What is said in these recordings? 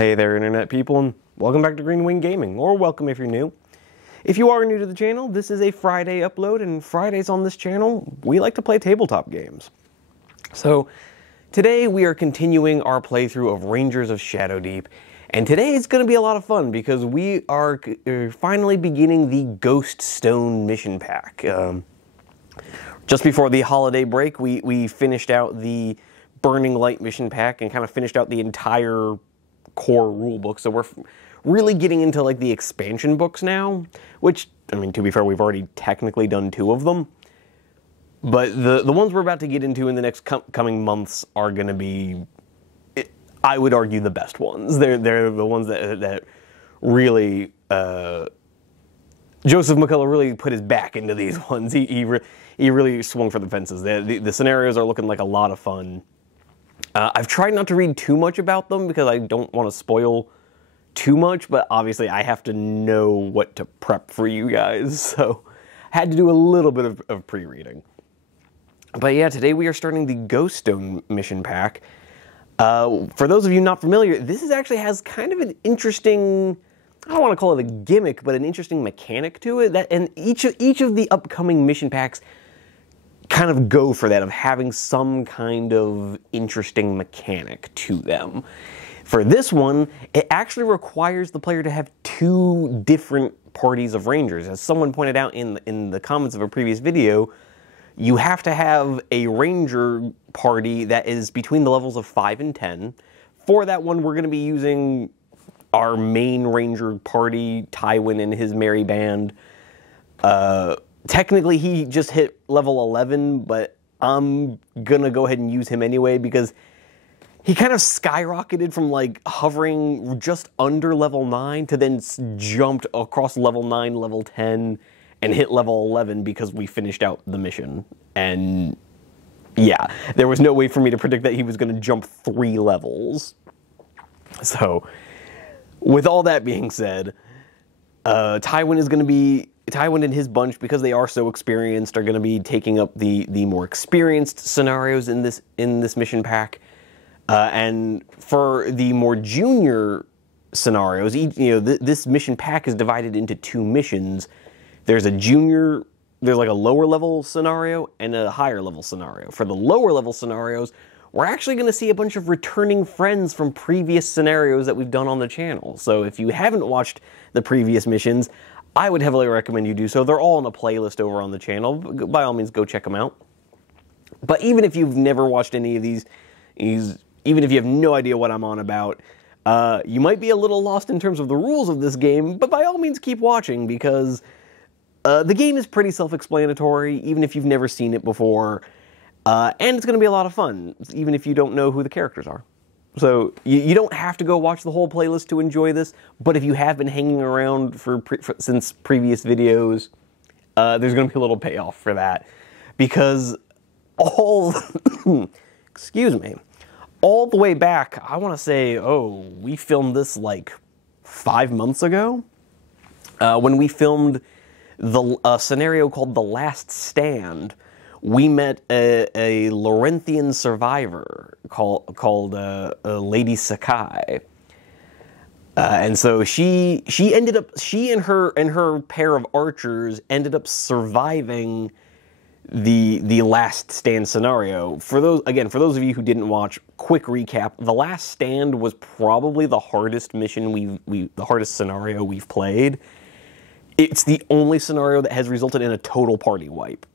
Hey there, Internet people, and welcome back to Green Wing Gaming, or welcome if you're new. If you are new to the channel, this is a Friday upload, and Fridays on this channel, we like to play tabletop games. So, today we are continuing our playthrough of Rangers of Shadowdeep, and today is going to be a lot of fun because we are finally beginning the Ghost Stone mission pack. Just before the holiday break, we finished out the Burning Light mission pack and kind of finished out the entire core rulebook, so we're really getting into like the expansion books now, which, I mean, to be fair, we've already technically done 2 of them, but the ones we're about to get into in the next coming months are going to be, I would argue, the best ones. They're the ones that really, Joseph McCullough really put his back into these ones. He really swung for the fences. The scenarios are looking like a lot of fun. I've tried not to read too much about them because I don't want to spoil too much, but obviously I have to know what to prep for you guys, so I had to do a little bit of pre-reading. But yeah, today we are starting the Ghost Stone mission pack. For those of you not familiar, this actually has kind of an interesting, I don't want to call it a gimmick, but an interesting mechanic to it, and each of the upcoming mission packs kind of go for that, of having some kind of interesting mechanic to them. For this one, it actually requires the player to have 2 different parties of Rangers. As someone pointed out in the comments of a previous video, you have to have a Ranger party that is between the levels of 5 and 10. For that one, we're going to be using our main Ranger party, Tywin and his merry band. Technically, he just hit level 11, but I'm gonna go ahead and use him anyway because he kind of skyrocketed from like hovering just under level 9 to then jumped across level 9, level 10, and hit level 11 because we finished out the mission. And yeah, there was no way for me to predict that he was gonna jump 3 levels. So, with all that being said, Tywin and his bunch, because they are so experienced, are going to be taking up the more experienced scenarios in this mission pack. And for the more junior scenarios, this mission pack is divided into 2 missions. There's like a lower level scenario and a higher level scenario. For the lower level scenarios, we're actually going to see a bunch of returning friends from previous scenarios that we've done on the channel. So if you haven't watched the previous missions, I would heavily recommend you do so. They're all in a playlist over on the channel. By all means, go check them out. But even if you've never watched any of these, even if you have no idea what I'm on about, you might be a little lost in terms of the rules of this game, but by all means keep watching because the game is pretty self-explanatory, even if you've never seen it before, and it's going to be a lot of fun, even if you don't know who the characters are. So, you don't have to go watch the whole playlist to enjoy this, but if you have been hanging around since previous videos, there's going to be a little payoff for that. Because excuse me, all the way back, I want to say, we filmed this like 5 months ago, when we filmed a scenario called The Last Stand. We met a Lorenthian survivor called Lady Sakai, and so she and her pair of archers ended up surviving the Last Stand scenario. For those of you who didn't watch, quick recap: The Last Stand was probably the hardest mission the hardest scenario we've played. It's the only scenario that has resulted in a total party wipe.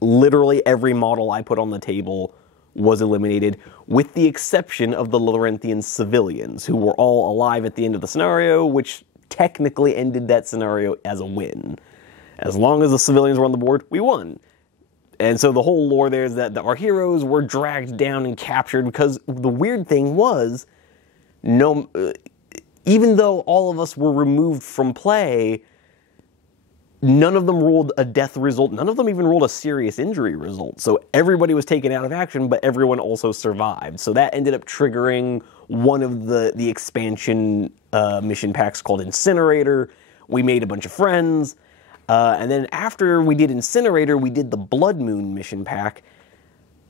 Literally every model I put on the table was eliminated, with the exception of the Lorenthian civilians, who were all alive at the end of the scenario, which technically ended that scenario as a win. As long as the civilians were on the board, we won. And so the whole lore there is that our heroes were dragged down and captured, because the weird thing was, even though all of us were removed from play, none of them rolled a death result. None of them even rolled a serious injury result. So everybody was taken out of action, but everyone also survived. So that ended up triggering one of the expansion mission packs called Incinerator. We made a bunch of friends. And then after we did Incinerator, we did the Blood Moon mission pack.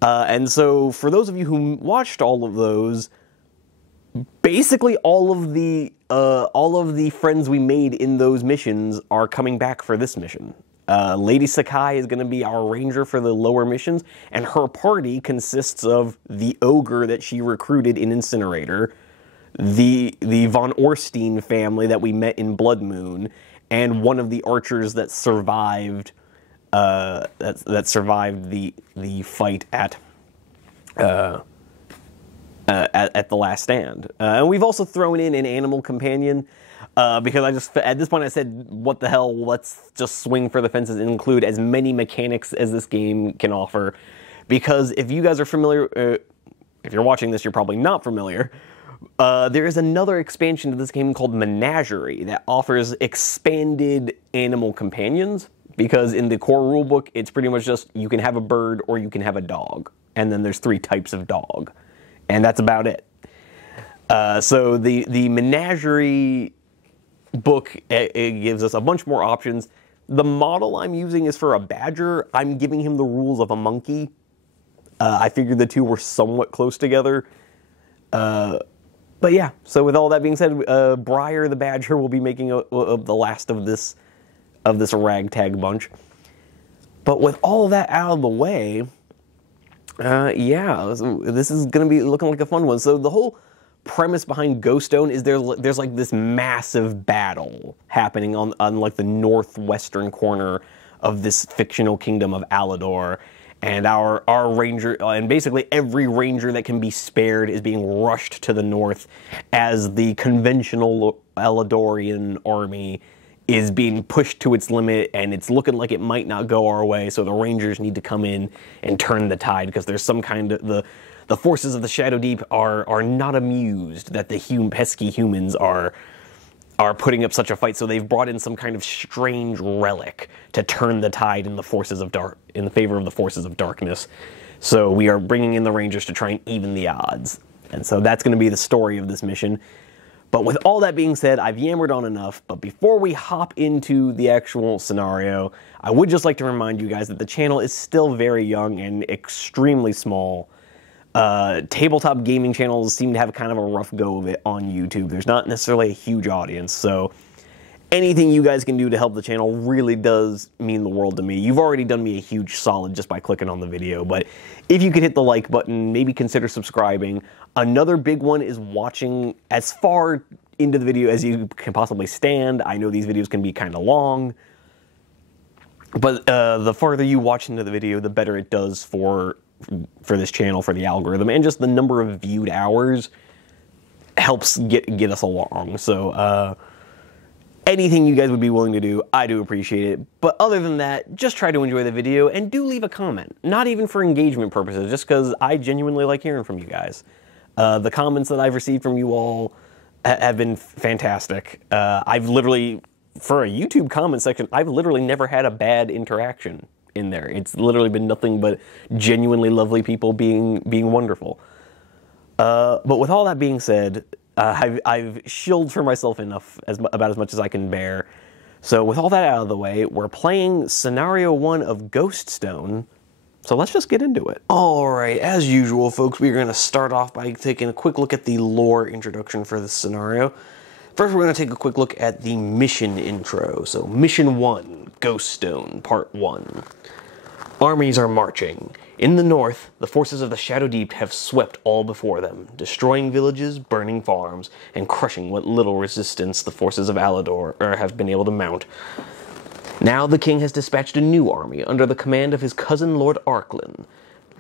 And so for those of you who watched all of those, basically all of the friends we made in those missions are coming back for this mission. Lady Sakai is going to be our ranger for the lower missions, and her party consists of the ogre that she recruited in Incinerator, the von Orstein family that we met in Blood Moon, and one of the archers that survived that survived the fight at the Last Stand. And we've also thrown in an animal companion. Because at this point I said, what the hell, let's just swing for the fences and include as many mechanics as this game can offer. Because if you guys are familiar, if you're watching this, you're probably not familiar, there is another expansion to this game called Menagerie that offers expanded animal companions. Because in the core rulebook, it's pretty much just, you can have a bird or you can have a dog. And then there's 3 types of dog. And that's about it. So the Menagerie book, it gives us a bunch more options. The model I'm using is for a badger. I'm giving him the rules of a monkey. I figured the two were somewhat close together. But yeah, so with all that being said, Briar the badger will be making the last of this ragtag bunch. But with all that out of the way, yeah, this is going to be looking like a fun one. So the whole premise behind Ghoststone is there's like this massive battle happening on like the northwestern corner of this fictional kingdom of Alladore, and our ranger, and basically every ranger that can be spared is being rushed to the north as the conventional Alladorian army is being pushed to its limit, and it's looking like it might not go our way, so the rangers need to come in and turn the tide, because there's some kind of the forces of the Shadowdeep are not amused that the pesky humans are putting up such a fight, so they've brought in some kind of strange relic to turn the tide in the favor of the forces of darkness. So we are bringing in the Rangers to try and even the odds. And so that's going to be the story of this mission. But with all that being said, I've yammered on enough, but before we hop into the actual scenario, I would just like to remind you guys that the channel is still very young and extremely small. Tabletop gaming channels seem to have kind of a rough go of it on YouTube. There's not necessarily a huge audience, so anything you guys can do to help the channel really does mean the world to me. You've already done me a huge solid just by clicking on the video, but if you could hit the like button, maybe consider subscribing. Another big one is watching as far into the video as you can possibly stand. I know these videos can be kind of long, but the farther you watch into the video, the better it does for this channel, for the algorithm, and just the number of viewed hours helps get us along. So anything you guys would be willing to do, I do appreciate it. But other than that, just try to enjoy the video and do leave a comment. Not even for engagement purposes, just because I genuinely like hearing from you guys. The comments that I've received from you all have been fantastic. I've literally, for a YouTube comment section, I've literally never had a bad interaction in there. It's literally been nothing but genuinely lovely people being wonderful. But with all that being said, I've shielded for myself enough, about as much as I can bear. So with all that out of the way, we're playing Scenario 1 of Ghoststone. So let's just get into it. Alright, as usual, folks, we're going to start off by taking a quick look at the lore introduction for this scenario. First, we're going to take a quick look at the mission intro. So, Mission 1, Ghoststone, Part 1. Armies are marching. In the north, the forces of the Shadowdeep have swept all before them, destroying villages, burning farms, and crushing what little resistance the forces of Alladore have been able to mount. Now the king has dispatched a new army under the command of his cousin Lord Arklin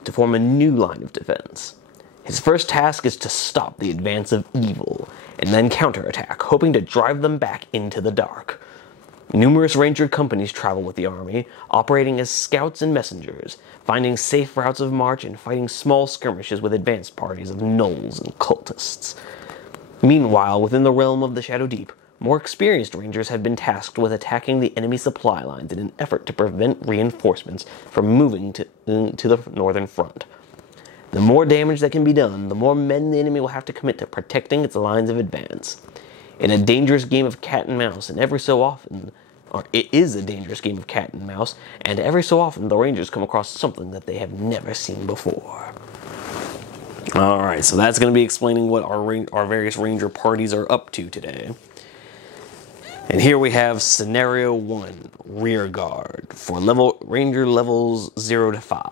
to form a new line of defense. His first task is to stop the advance of evil, and then counterattack, hoping to drive them back into the dark. Numerous ranger companies travel with the army, operating as scouts and messengers, finding safe routes of march and fighting small skirmishes with advanced parties of gnolls and cultists. Meanwhile, within the realm of the Shadowdeep, more experienced rangers have been tasked with attacking the enemy supply lines in an effort to prevent reinforcements from moving to the northern front. The more damage that can be done, the more men the enemy will have to commit to protecting its lines of advance. In a dangerous game of cat and mouse, and every so often, or it is a dangerous game of cat and mouse, and every so often the Rangers come across something that they have never seen before. Alright, so that's going to be explaining what our various ranger parties are up to today. And here we have Scenario 1, Rear Guard, for ranger levels 0 to 5.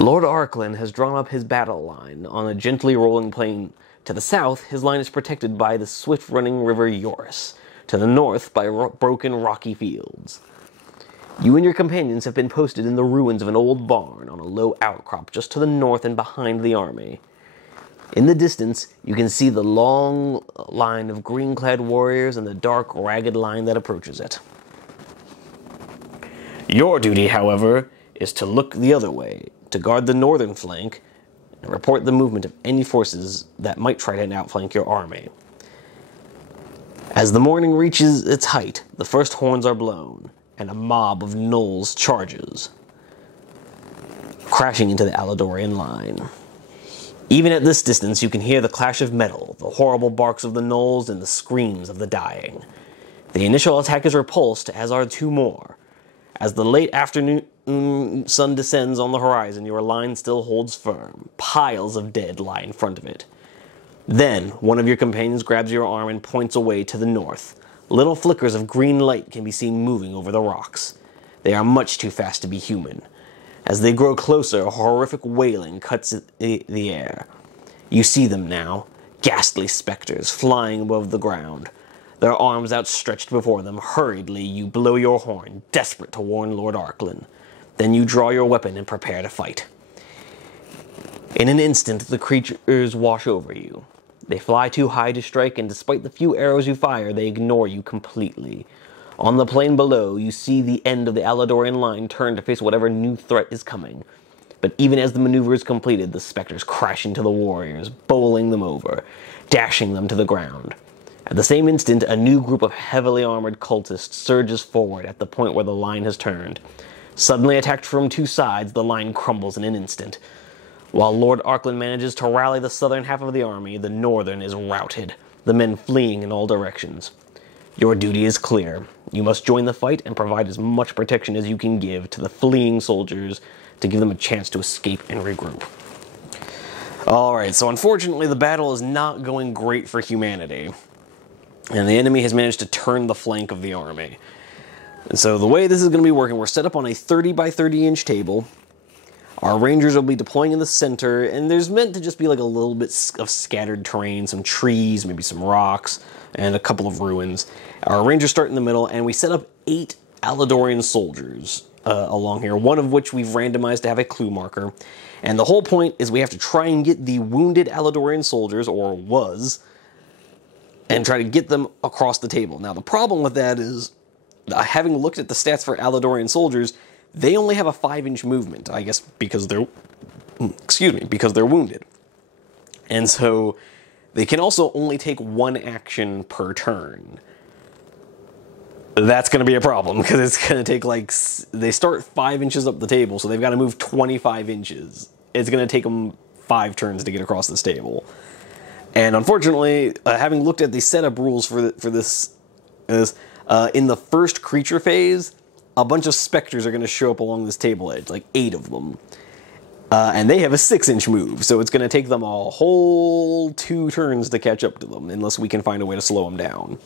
Lord Arkland has drawn up his battle line on a gently rolling plain. To the south, his line is protected by the swift-running river Yoris. To the north, by broken rocky fields. You and your companions have been posted in the ruins of an old barn on a low outcrop just to the north and behind the army. In the distance, you can see the long line of green-clad warriors and the dark, ragged line that approaches it. Your duty, however, is to look the other way, to guard the northern flank, and report the movement of any forces that might try to outflank your army. As the morning reaches its height, the first horns are blown, and a mob of gnolls charges, crashing into the Alladorian line. Even at this distance, you can hear the clash of metal, the horrible barks of the gnolls, and the screams of the dying. The initial attack is repulsed, as are two more. As the late afternoon sun descends on the horizon, your line still holds firm. Piles of dead lie in front of it. Then, one of your companions grabs your arm and points away to the north. Little flickers of green light can be seen moving over the rocks. They are much too fast to be human. As they grow closer, horrific wailing cuts the air. You see them now, ghastly specters flying above the ground. Their arms outstretched before them, hurriedly you blow your horn, desperate to warn Lord Arkland. Then you draw your weapon and prepare to fight. In an instant, the creatures wash over you. They fly too high to strike, and despite the few arrows you fire, they ignore you completely. On the plain below, you see the end of the Alladorian line turn to face whatever new threat is coming. But even as the maneuver is completed, the specters crash into the warriors, bowling them over, dashing them to the ground. At the same instant, a new group of heavily armored cultists surges forward at the point where the line has turned. Suddenly attacked from two sides, the line crumbles in an instant. While Lord Arkland manages to rally the southern half of the army, the northern is routed, the men fleeing in all directions. Your duty is clear. You must join the fight and provide as much protection as you can give to the fleeing soldiers to give them a chance to escape and regroup. Alright, so unfortunately the battle is not going great for humanity, and the enemy has managed to turn the flank of the army. And so the way this is going to be working, we're set up on a 30 by 30 inch table. Our rangers will be deploying in the center, and there's meant to just be like a little bit of scattered terrain, some trees, maybe some rocks, and a couple of ruins. Our rangers start in the middle, and we set up 8 Alladorian soldiers along here, one of which we've randomized to have a clue marker. And the whole point is we have to try and get the wounded Alladorian soldiers, or and try to get them across the table. Now, the problem with that is, having looked at the stats for Alladorian soldiers, they only have a 5-inch movement, I guess because they're wounded. And so they can also only take 1 action per turn. That's going to be a problem, because it's going to take they start 5 inches up the table, so they've got to move 25 inches. It's going to take them 5 turns to get across this table. And unfortunately, having looked at the setup rules for this, in the first creature phase, a bunch of specters are going to show up along this table edge, like 8 of them. And they have a 6-inch move, so it's going to take them a whole 2 turns to catch up to them, unless we can find a way to slow them down.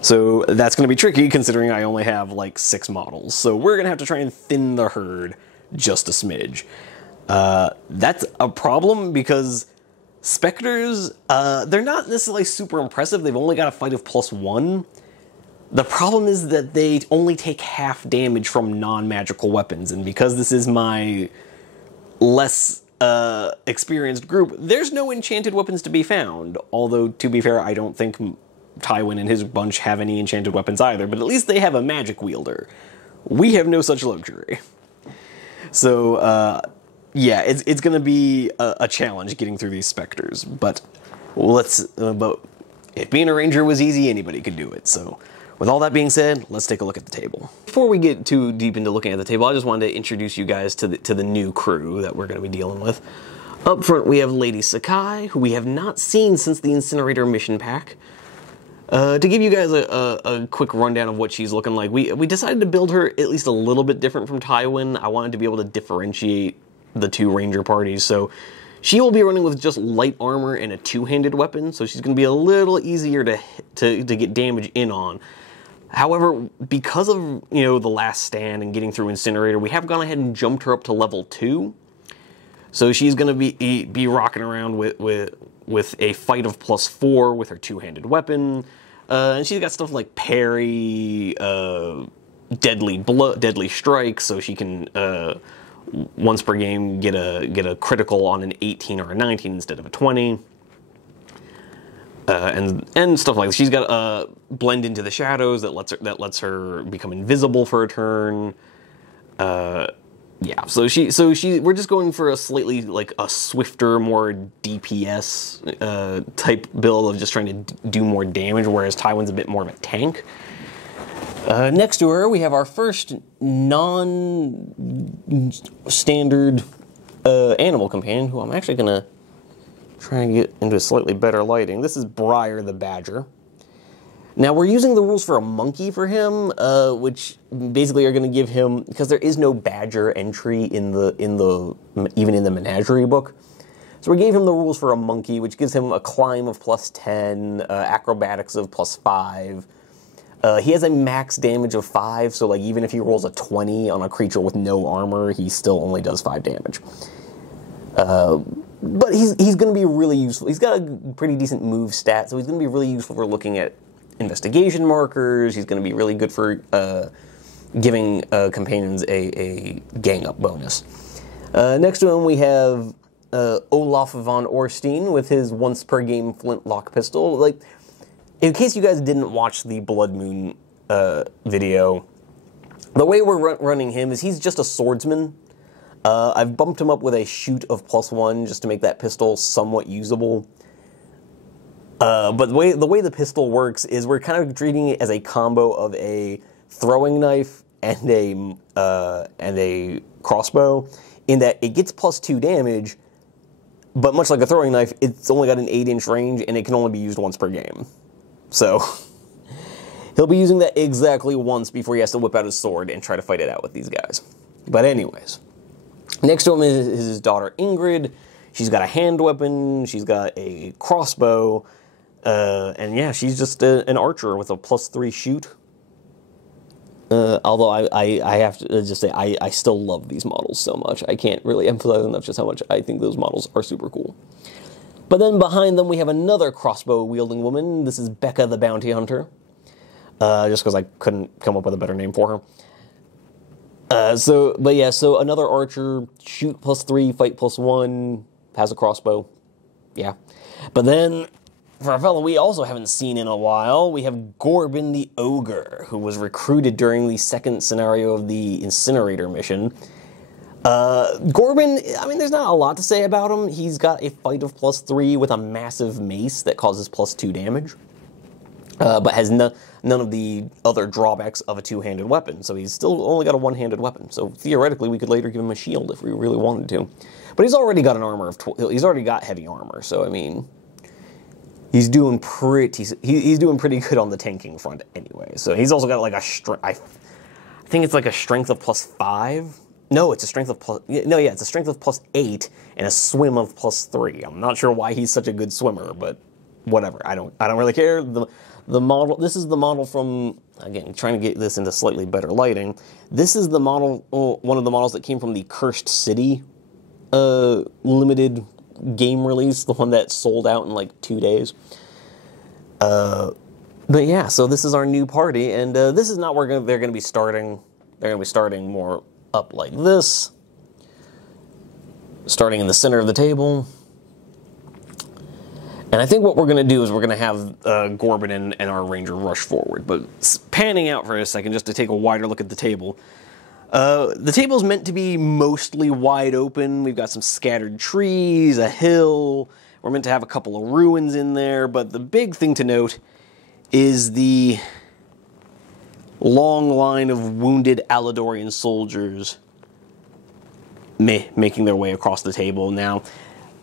So that's going to be tricky, considering I only have like 6 models. So we're going to have to try and thin the herd just a smidge. That's a problem, because specters, they're not necessarily super impressive. They've only got a fight of +1. The problem is that they only take half damage from non-magical weapons, and because this is my less experienced group, there's no enchanted weapons to be found. Although, to be fair, I don't think Tywin and his bunch have any enchanted weapons either, but at least they have a magic wielder. We have no such luxury. So, yeah, it's going to be a challenge getting through these specters, but if being a ranger was easy, anybody could do it, so... With all that being said, let's take a look at the table. Before we get too deep into looking at the table, I just wanted to introduce you guys to the new crew that we're going to be dealing with. Up front, we have Lady Sakai, who we have not seen since the incinerator mission pack. To give you guys a quick rundown of what she's looking like, we decided to build her at least a little bit different from Tywin. I wanted to be able to differentiate the two ranger parties. So she will be running with just light armor and a two-handed weapon, so she's going to be a little easier to get damage in on. However, because of, you know, the last stand and getting through incinerator, we have gone ahead and jumped her up to level 2. So she's going to be rocking around with a fight of +4 with her two-handed weapon. And she's got stuff like parry, deadly strike, so she can once per game get a critical on an 18 or a 19 instead of a 20. And stuff like that. She's got a blend into the shadows that lets her become invisible for a turn. Yeah, so we're just going for a slightly like a swifter, more DPS type build of just trying to do more damage, whereas Tywin's a bit more of a tank. Next to her, we have our first non-standard animal companion, who I'm actually gonna try and get into slightly better lighting. This is Briar the Badger. Now we're using the rules for a monkey for him, which basically are going to give him, because there is no badger entry even in the menagerie book. So we gave him the rules for a monkey, which gives him a climb of +10, acrobatics of +5. He has a max damage of 5, so like even if he rolls a 20 on a creature with no armor, he still only does 5 damage. But he's going to be really useful. He's got a pretty decent move stat, so he's going to be really useful for looking at investigation markers. He's going to be really good for giving companions a gang up bonus. Next to him we have Olaf von Orstein with his once per game flintlock pistol. Like, in case you guys didn't watch the Blood Moon video, the way we're running him is he's just a swordsman. I've bumped him up with a shoot of +1 just to make that pistol somewhat usable. But the way the pistol works is we're kind of treating it as a combo of a throwing knife and a crossbow, in that it gets +2 damage, but much like a throwing knife, it's only got an 8-inch range and it can only be used once per game. So he'll be using that exactly once before he has to whip out his sword and try to fight it out with these guys. But anyways, next to him is his daughter Ingrid. She's got a hand weapon, she's got a crossbow, and yeah, she's just an archer with a +3 shoot. Although I have to just say, I still love these models so much. I can't really emphasize enough just how much I think those models are super cool. But then behind them we have another crossbow-wielding woman. This is Becca the Bounty Hunter. Just because I couldn't come up with a better name for her. So another archer, shoot +3, fight +1, has a crossbow. Yeah. But then, for a fellow we also haven't seen in a while, we have Gorbin the Ogre, who was recruited during the second scenario of the incinerator mission. Gorbin, I mean, there's not a lot to say about him. He's got a fight of +3 with a massive mace that causes +2 damage. But has none of the other drawbacks of a two-handed weapon, so he's still only got a one-handed weapon. So theoretically, we could later give him a shield if we really wanted to. But he's already got an armor of he's already got heavy armor, so I mean, he's doing pretty good on the tanking front anyway. So he's also got like a I think it's like a strength of +5. No, it's a strength of it's a strength of +8 and a swim of +3. I'm not sure why he's such a good swimmer, but whatever. I don't really care. The model, this is the model from, again, trying to get this into slightly better lighting. This is the model, one of the models that came from the Cursed City limited game release, the one that sold out in like 2 days. But yeah, so this is our new party, and this is not where they're going to be starting. They're going to be starting more up like this, starting in the center of the table. And I think what we're going to do is we're going to have Gorbin and our ranger rush forward. But panning out for a second, just to take a wider look at the table. The table's meant to be mostly wide open. We've got some scattered trees, a hill. We're meant to have a couple of ruins in there. But the big thing to note is the long line of wounded Alladorian soldiers making their way across the table. Now,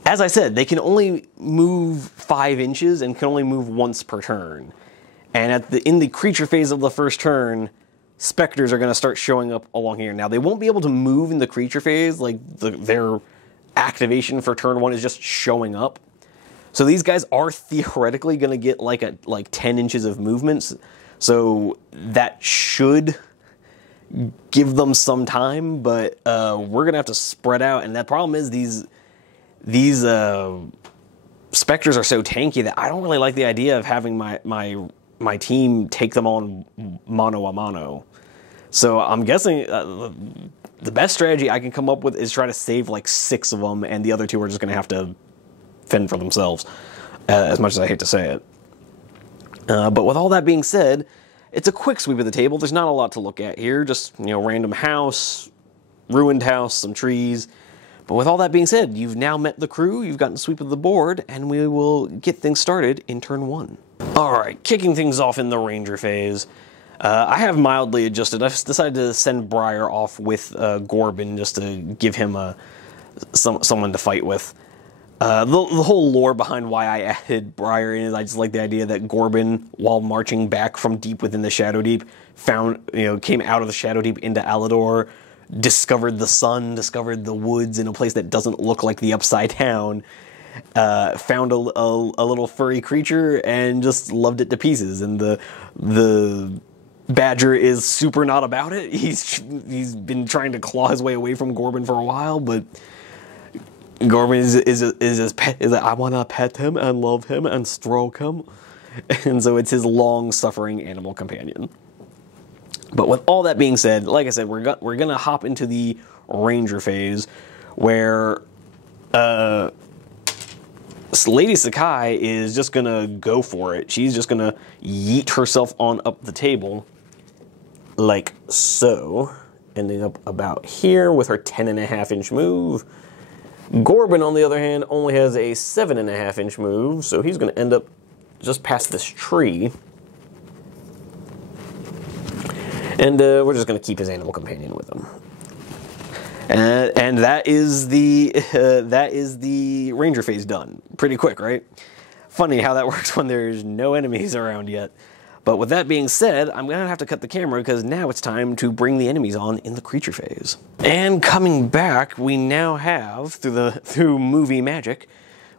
as I said, they can only move 5 inches and can only move once per turn. And in the creature phase of the first turn, specters are going to start showing up along here. Now, they won't be able to move in the creature phase, like their activation for turn 1 is just showing up. So these guys are theoretically going to get like 10 inches of movements. So that should give them some time, but we're going to have to spread out. And that problem is these specters are so tanky that I don't really like the idea of having my team take them on mano a mano. So I'm guessing the best strategy I can come up with is try to save like 6 of them, and the other 2 are just going to have to fend for themselves, as much as I hate to say it. But with all that being said, it's a quick sweep of the table. There's not a lot to look at here. Just, random house, ruined house, some trees. But with all that being said, you've now met the crew, you've gotten a sweep of the board, and we will get things started in turn 1. Alright, kicking things off in the Ranger phase. I have mildly adjusted. I've decided to send Briar off with Gorbin just to give him someone to fight with. The whole lore behind why I added Briar in is I just like the idea that Gorbin, while marching back from deep within the Shadowdeep, came out of the Shadowdeep into Alladore, discovered the sun, discovered the woods in a place that doesn't look like the Upside Down, found a little furry creature and just loved it to pieces. And the Badger is super not about it. He's been trying to claw his way away from Gorbin for a while, but Gorbin is his pet. Is like, I want to pet him and love him and stroke him, and so it's his long-suffering animal companion. But with all that being said, like I said, we're gonna hop into the Ranger phase, where Lady Sakai is just gonna go for it. She's just gonna yeet herself on up the table, like so, ending up about here with her 10.5-inch move. Gorbin, on the other hand, only has a 7.5-inch move, so he's gonna end up just past this tree. And we're just going to keep his animal companion with him. And that is the Ranger phase done. Pretty quick, right? Funny how that works when there's no enemies around yet. But with that being said, I'm going to have to cut the camera because now it's time to bring the enemies on in the creature phase. And coming back, we now have, through movie magic,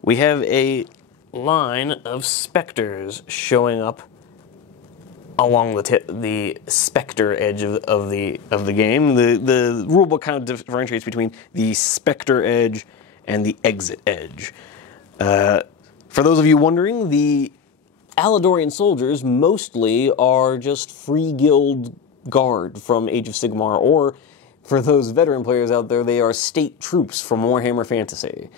we have a line of specters showing up along the specter edge of the game. The rulebook kind of differentiates between the specter edge and the exit edge. For those of you wondering, the Alladorian soldiers mostly are just free guild guard from Age of Sigmar, or for those veteran players out there, they are state troops from Warhammer Fantasy.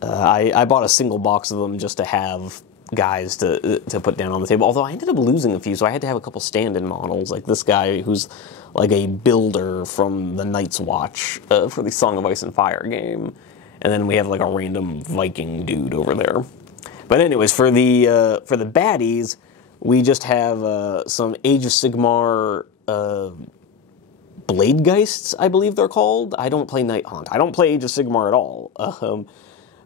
I bought a single box of them just to have guys to put down on the table, although I ended up losing a few, so I had to have a couple stand-in models, like this guy who's like a builder from the Night's Watch for the Song of Ice and Fire game, and then we have like a random Viking dude over there. But anyways, for the baddies, we just have some Age of Sigmar Bladegeists, I believe they're called. I don't play Night Haunt. I don't play Age of Sigmar at all.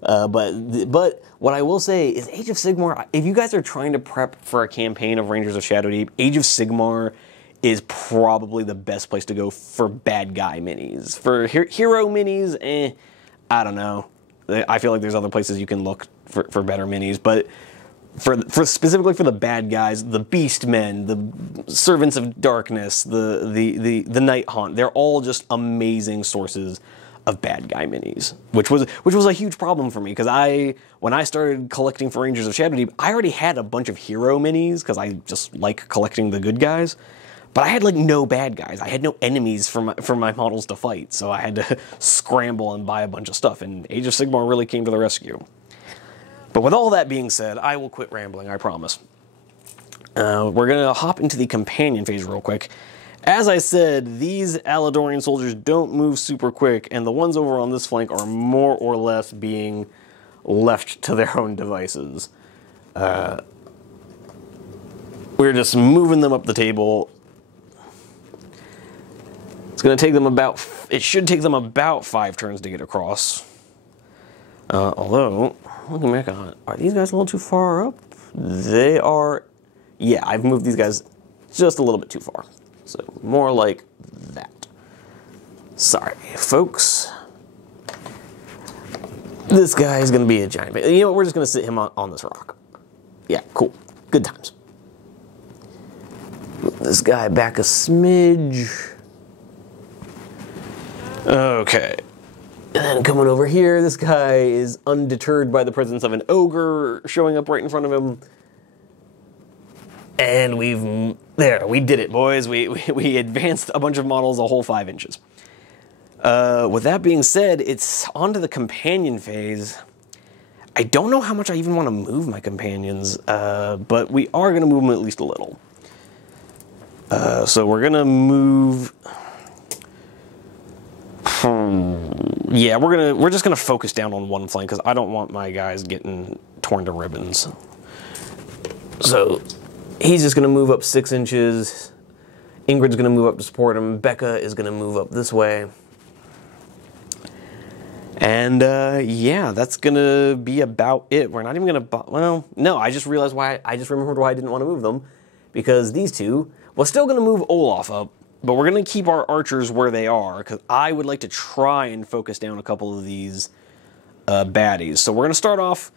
But what I will say is Age of Sigmar, if you guys are trying to prep for a campaign of Rangers of Shadowdeep, Age of Sigmar is probably the best place to go for bad guy minis. For hero minis, I don't know. I feel like there's other places you can look for better minis, but for specifically for the bad guys, the Beast Men, the Servants of Darkness, the Night Haunt, they're all just amazing sources of bad guy minis, which was a huge problem for me, because when I started collecting for Rangers of Shadowdeep, I already had a bunch of hero minis because I just like collecting the good guys, but I had like no bad guys. I had no enemies for my models to fight, so I had to scramble and buy a bunch of stuff, and Age of Sigmar really came to the rescue. But with all that being said, I will quit rambling, I promise. We're gonna hop into the companion phase real quick. As I said, these Alladorian soldiers don't move super quick, and the ones over on this flank are more or less being left to their own devices. We're just moving them up the table. It should take them about 5 turns to get across. Although, looking back on it, are these guys a little too far up? They are. Yeah, I've moved these guys just a little bit too far. So more like that. Sorry, folks. This guy is going to be a giant. You know what? We're just going to sit him on this rock. Yeah, cool. Good times. Move this guy back a smidge. Okay. And then coming over here, this guy is undeterred by the presence of an ogre showing up right in front of him. And we did it, boys. We advanced a bunch of models a whole 5 inches. With that being said, it's on to the companion phase. I don't know how much I even want to move my companions, but we are going to move them at least a little. So we're going to move... Yeah, we're just gonna focus down on one flank because I don't want my guys getting torn to ribbons. So he's just gonna move up 6 inches. Ingrid's gonna move up to support him. Becca is gonna move up this way. And yeah, that's gonna be about it. We're not even gonna. Well, no, I just realized why. I just remembered why I didn't want to move them, because these two. We're still gonna move Olaf up. But we're going to keep our archers where they are, because I would like to try and focus down a couple of these baddies. So we're going to start off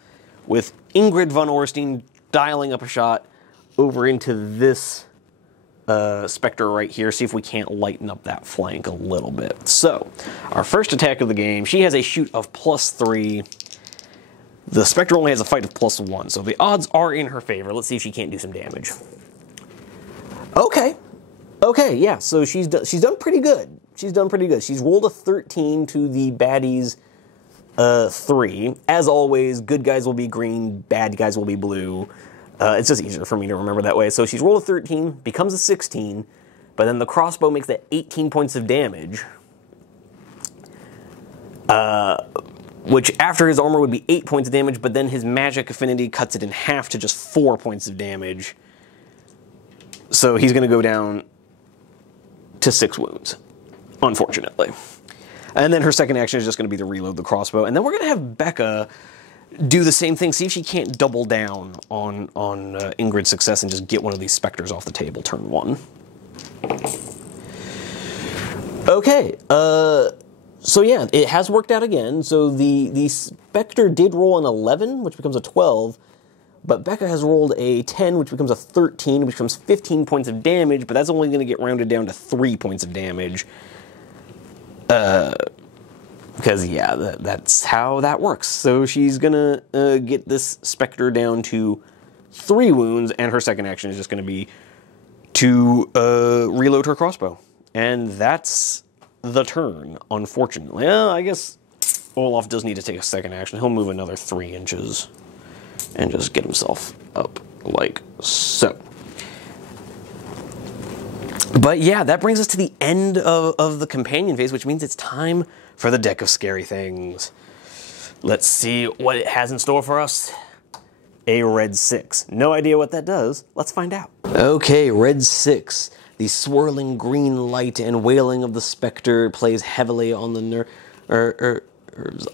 with Ingrid von Orstein dialing up a shot over into this Spectre right here, see if we can't lighten up that flank a little bit. So, our first attack of the game, she has a shoot of +3. The Spectre only has a fight of +1, so the odds are in her favor. Let's see if she can't do some damage. Okay, yeah, so she's done pretty good. She's done pretty good. She's rolled a 13 to the baddies' 3. As always, good guys will be green, bad guys will be blue. It's just easier for me to remember that way. So she's rolled a 13, becomes a 16, but then the crossbow makes that 18 points of damage. Which after his armor would be 8 points of damage, but then his magic affinity cuts it in half to just 4 points of damage. So he's going to go down to 6 wounds, unfortunately. And then her second action is just going to be to reload the crossbow. And then we're going to have Becca do the same thing, see if she can't double down on Ingrid's success and just get one of these specters off the table turn 1. Okay, so yeah, it has worked out again. So the specter did roll an 11, which becomes a 12. But Becca has rolled a 10, which becomes a 13, which becomes 15 points of damage, but that's only going to get rounded down to 3 points of damage. Because, yeah, that's how that works. So she's going to get this Spectre down to 3 wounds, and her second action is just going to be to reload her crossbow. And that's the turn, unfortunately. I guess Olaf does need to take a second action. He'll move another 3 inches. And just get himself up like so. But yeah, that brings us to the end of the companion phase, which means it's time for the deck of scary things. Let's see what it has in store for us. A red 6. No idea what that does. Let's find out. Okay, red 6. The swirling green light and wailing of the specter plays heavily on the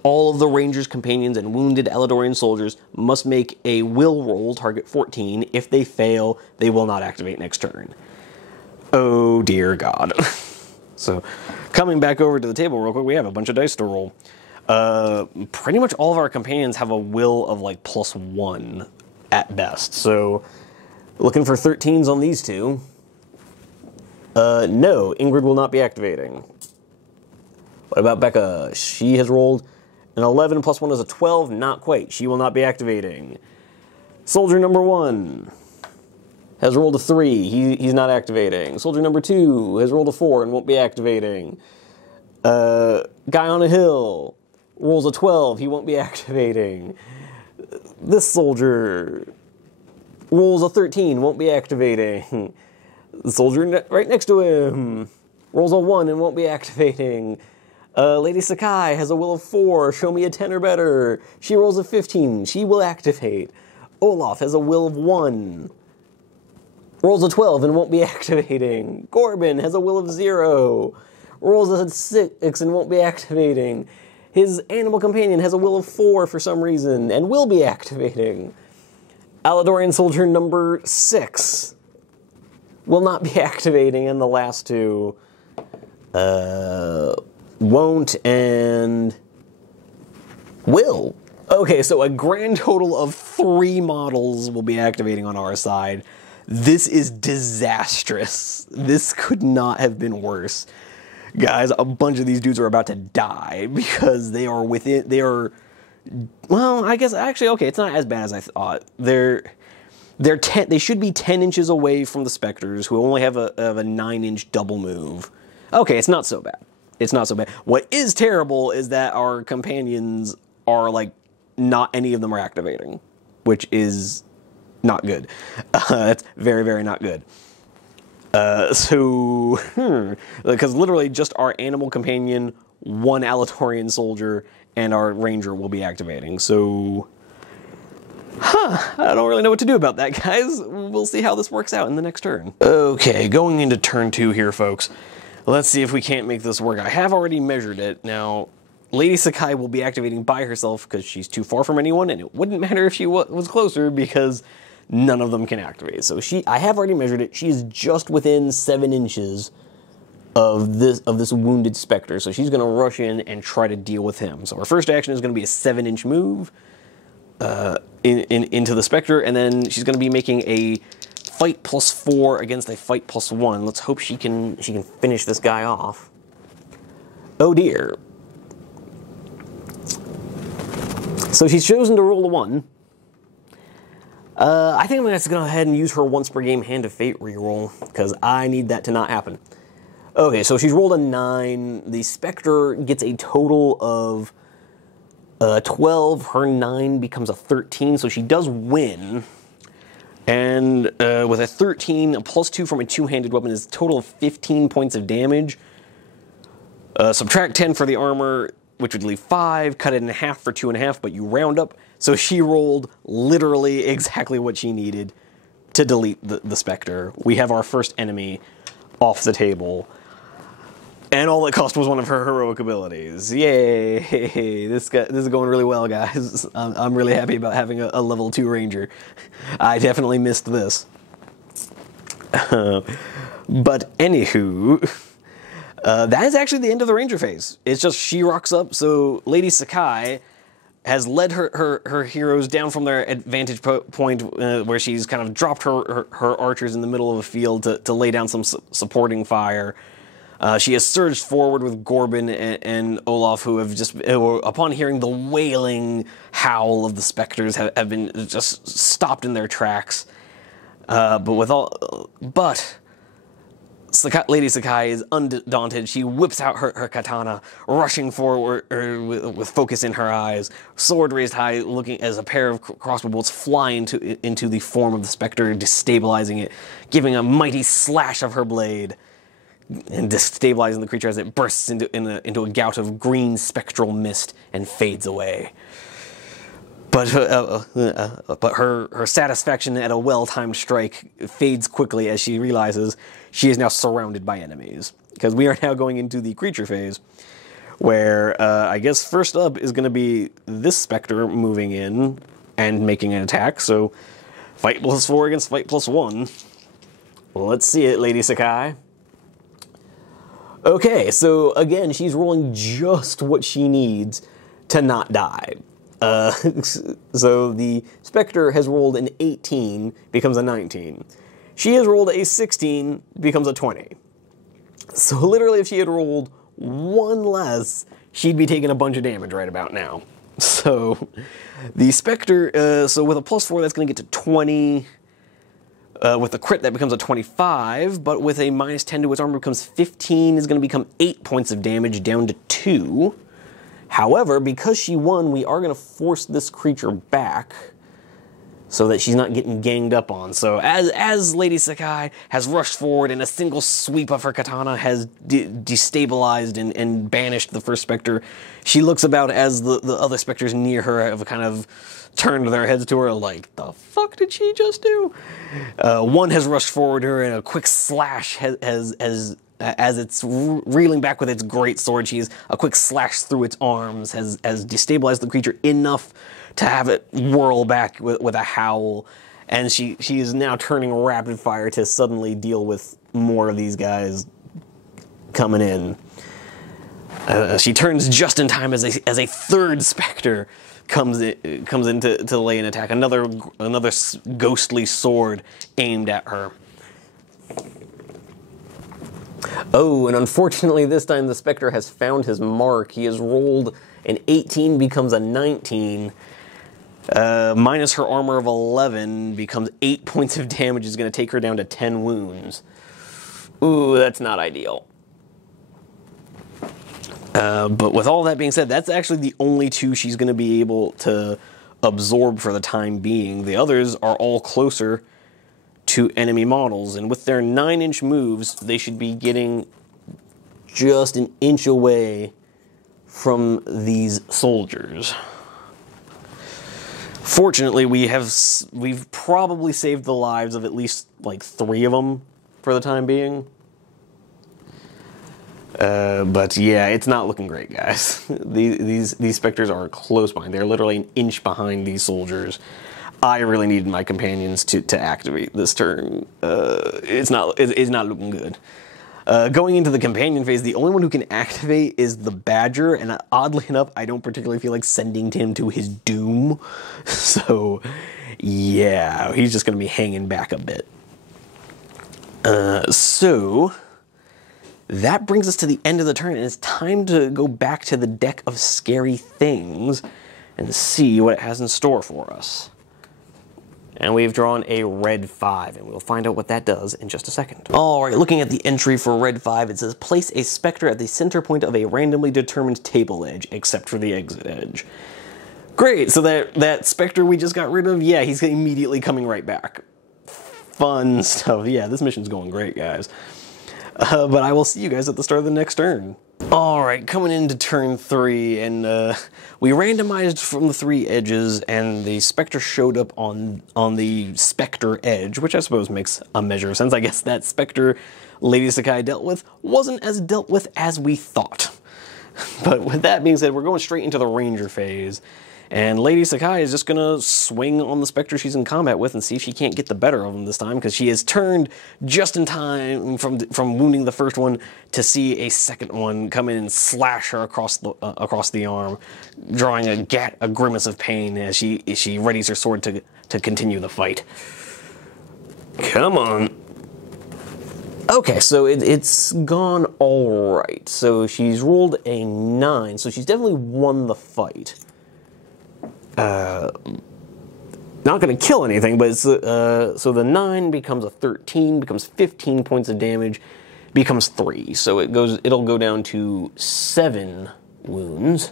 all of the Rangers' companions and wounded Alladorian soldiers must make a will roll, target 14. If they fail, they will not activate next turn. Oh dear God. So, coming back over to the table real quick, we have a bunch of dice to roll. Pretty much all of our companions have a will of like +1 at best. So, looking for 13s on these two. No, Ingrid will not be activating. What about Becca? She has rolled an 11 plus 1 is a 12. Not quite. She will not be activating. Soldier number 1 has rolled a 3. He's not activating. Soldier number 2 has rolled a 4 and won't be activating. Guy on a hill rolls a 12. He won't be activating. This soldier rolls a 13. Won't be activating. The soldier right next to him rolls a 1 and won't be activating. Lady Sakai has a will of 4. Show me a 10 or better. She rolls a 15. She will activate. Olaf has a will of 1. Rolls a 12 and won't be activating. Corbin has a will of 0. Rolls a 6 and won't be activating. His animal companion has a will of 4 for some reason and will be activating. Alladorian soldier number 6 will not be activating, and the last two won't and will. Okay, so a grand total of 3 models will be activating on our side. This is disastrous. This could not have been worse. Guys, a bunch of these dudes are about to die because they are well, I guess, actually, okay, it's not as bad as I thought. They should be 10 inches away from the Spectres, who only have a 9-inch double move. Okay, it's not so bad. It's not so bad. What is terrible is that our companions are, like, not any of them are activating, which is not good. That's very, very not good. Because literally just our animal companion, 1 Alladorian soldier, and our ranger will be activating. So, I don't really know what to do about that, guys. We'll see how this works out in the next turn. Okay, going into turn 2 here, folks. Let's see if we can't make this work. I have already measured it. Now, Lady Sakai will be activating by herself because she's too far from anyone, and it wouldn't matter if she was closer because none of them can activate. So I have already measured it. She is just within 7 inches of this wounded Spectre. So she's going to rush in and try to deal with him. So our first action is going to be a 7-inch move into the Spectre, and then she's going to be making a fight +4 against a fight +1. Let's hope she can finish this guy off. Oh dear. So she's chosen to roll a 1. I think I'm going to have to go ahead and use her once per game Hand of Fate reroll, because I need that to not happen. Okay, so she's rolled a 9. The Spectre gets a total of 12. Her 9 becomes a 13, so she does win. And with a 13, a +2 from a 2-handed weapon is a total of 15 points of damage. Subtract 10 for the armor, which would leave 5. Cut it in half for 2.5, but you round up. So she rolled literally exactly what she needed to delete the Spectre. We have our first enemy off the table. And all it cost was one of her heroic abilities. Yay! This is going really well, guys. I'm really happy about having a level 2 ranger. I definitely missed this. But anywho, that is actually the end of the ranger phase. It's just she rocks up. So Lady Sakai has led her heroes down from their advantage point where she's kind of dropped her archers in the middle of a field to lay down some supporting fire. She has surged forward with Gorbin and Olaf, who have just, upon hearing the wailing howl of the Spectres, have been just stopped in their tracks. But Lady Sakai is undaunted. She whips out her katana, rushing forward with focus in her eyes, sword raised high, looking as a pair of crossbow bolts fly into the form of the Spectre, destabilizing it, giving a mighty slash of her blade, and destabilizing the creature as it bursts into a gout of green spectral mist and fades away. But her satisfaction at a well-timed strike fades quickly as she realizes she is now surrounded by enemies. Because we are now going into the creature phase, where I guess first up is going to be this Spectre moving in and making an attack. So fight +4 against fight +1. Well, let's see it, Lady Sakai. Okay, so again, she's rolling just what she needs to not die. So the Spectre has rolled an 18, becomes a 19. She has rolled a 16, becomes a 20. So literally, if she had rolled 1 less, she'd be taking a bunch of damage right about now. So the Spectre, so with a +4, that's going to get to 20. With a crit, that becomes a 25, but with a -10 to its armor becomes 15, is going to become 8 points of damage down to 2. However, because she won, we are going to force this creature back so that she's not getting ganged up on. So as Lady Sakai has rushed forward and a single sweep of her katana has destabilized and banished the first Spectre, she looks about as the other Spectres near her have kind of turned their heads to her like, the fuck did she just do? One has rushed forward to her and a quick slash as it's reeling back with its great sword. A quick slash through its arms has destabilized the creature enough to have it whirl back with a howl and she is now turning rapid fire to suddenly deal with more of these guys coming in. She turns just in time as a third specter comes in to lay an attack. Another ghostly sword aimed at her. Oh, and unfortunately this time the specter has found his mark. He has rolled an 18, becomes a 19. Minus her armor of 11 becomes 8 points of damage. Is going to take her down to 10 wounds. Ooh, that's not ideal. But with all that being said, that's actually the only two she's going to be able to absorb for the time being. The others are all closer to enemy models, and with their 9-inch moves, they should be getting just an inch away from these soldiers. Fortunately, we've probably saved the lives of at least like 3 of them for the time being. But yeah, it's not looking great, guys. These specters are close behind. They're literally an inch behind these soldiers. I really needed my companions to activate this turn. It's not looking good. Going into the companion phase, the only one who can activate is the Badger, and oddly enough, I don't particularly feel like sending him to his doom. So, yeah, he's just going to be hanging back a bit. So, that brings us to the end of the turn, and it's time to go back to the deck of scary things and see what it has in store for us. And we've drawn a red 5, and we'll find out what that does in just a second. Alright, looking at the entry for red 5, it says, place a specter at the center point of a randomly determined table edge, except for the exit edge. Great, so that specter we just got rid of, yeah, he's immediately coming right back. Fun stuff. Yeah, this mission's going great, guys. But I will see you guys at the start of the next turn. Alright, coming into turn 3, and we randomized from the 3 edges, and the specter showed up on the specter edge, which I suppose makes a measure of sense. I guess that specter Lady Sakai dealt with wasn't as dealt with as we thought. But with that being said, we're going straight into the ranger phase. And Lady Sakai is just going to swing on the specter she's in combat with and see if she can't get the better of him this time, because she has turned just in time from wounding the first one to see a second one come in and slash her across the arm, drawing a grimace of pain as she readies her sword to continue the fight. Come on. Okay, so it's gone all right. So she's rolled a 9, so she's definitely won the fight. Not going to kill anything, but it's, so the 9 becomes a 13, becomes 15 points of damage, becomes 3. So it'll go down to 7 wounds.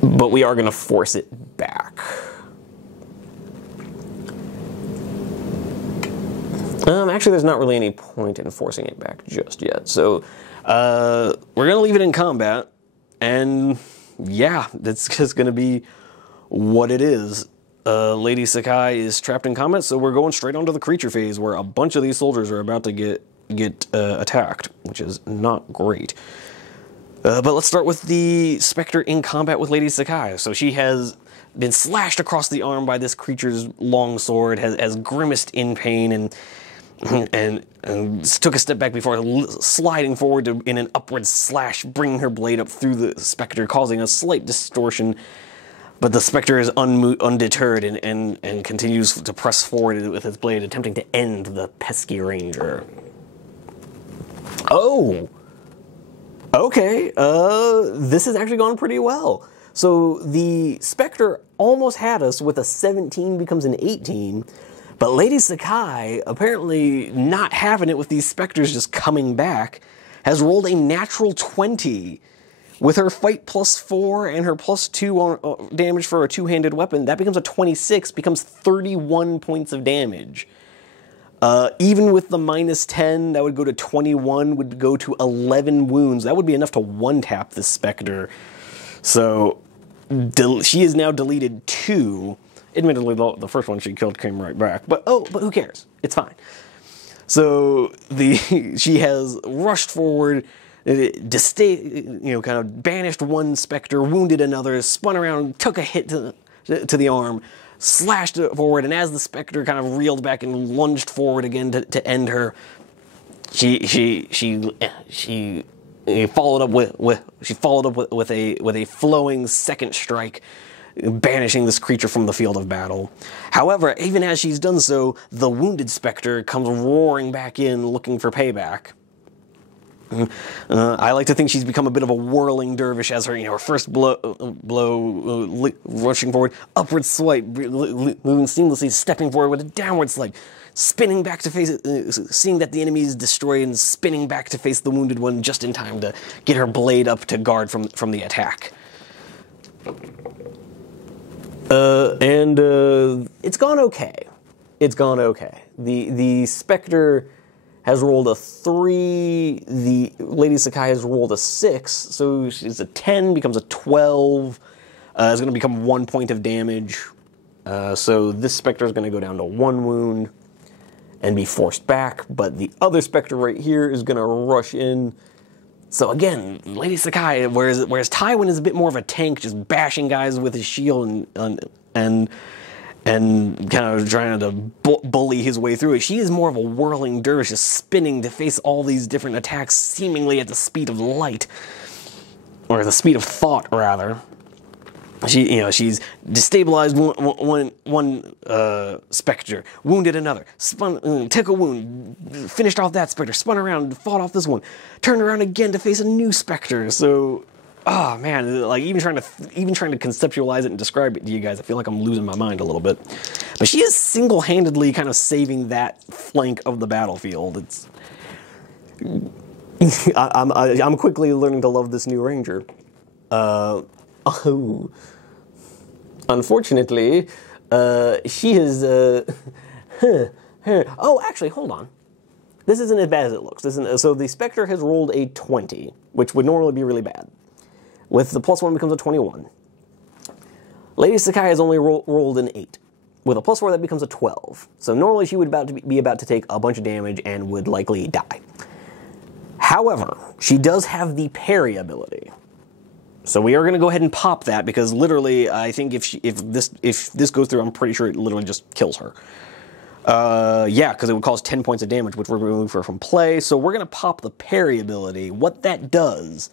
But we are going to force it back. Actually, there's not really any point in forcing it back just yet. So we're going to leave it in combat, and yeah, that's just going to be what it is. Lady Sakai is trapped in combat, so we're going straight onto the creature phase, where a bunch of these soldiers are about to get attacked, which is not great. But let's start with the Spectre in combat with Lady Sakai. So she has been slashed across the arm by this creature's long sword, has grimaced in pain, and took a step back before sliding forward in an upward slash, bringing her blade up through the Spectre, causing a slight distortion. But the Spectre is undeterred and continues to press forward with its blade, attempting to end the pesky ranger. Oh! Okay, this has actually gone pretty well. So the Spectre almost had us with a 17 becomes an 18, but Lady Sakai, apparently not having it with these Spectres just coming back, has rolled a natural 20. With her fight +4 and her +2 on damage for a two-handed weapon, that becomes a 26, becomes 31 points of damage. Even with the -10, that would go to 21, would go to 11 wounds. That would be enough to one-tap this Spectre. So she is now deleted 2. Admittedly, the first one she killed came right back, but who cares? It's fine. So she has rushed forward, kind of banished one Spectre, wounded another, spun around, took a hit to the arm, slashed forward, and as the Spectre kind of reeled back and lunged forward again to end her, she followed up with a flowing second strike, banishing this creature from the field of battle. However, even as she's done so, the wounded Spectre comes roaring back in, looking for payback. I like to think she's become a bit of a whirling dervish as her, her first blow rushing forward, upward swipe, moving seamlessly, stepping forward with a downward swipe, spinning back to face it, seeing that the enemy is destroyed, and spinning back to face the wounded one just in time to get her blade up to guard from the attack. It's gone okay. It's gone okay. The Spectre has rolled a 3, the Lady Sakai has rolled a 6, so she's a 10, becomes a 12, is going to become 1 point of damage. So this Spectre is going to go down to 1 wound and be forced back, but the other Spectre right here is going to rush in. So again, Lady Sakai, whereas Tywin is a bit more of a tank, just bashing guys with his shield and kind of trying to bully his way through it, she is more of a whirling dervish, just spinning to face all these different attacks, seemingly at the speed of light, or the speed of thought, rather. She's destabilized one Spectre, wounded another, took a wound, finished off that Spectre, spun around, fought off this one, turned around again to face a new Spectre. So, oh man, like even trying to conceptualize it and describe it to you guys, I feel like I'm losing my mind a little bit. But she is single-handedly kind of saving that flank of the battlefield. I'm quickly learning to love this new ranger. Unfortunately, she is, oh, actually, hold on. This isn't as bad as it looks. So the Spectre has rolled a 20, which would normally be really bad. With the +1 becomes a 21. Lady Sakai has only rolled an 8. With a +4, that becomes a 12. So normally she would be about to take a bunch of damage and would likely die. However, she does have the parry ability. So we are going to go ahead and pop that, because literally, I think if this goes through, I'm pretty sure it literally just kills her. Yeah, because it would cause 10 points of damage, which we're going to remove her from play. So we're going to pop the parry ability. What that does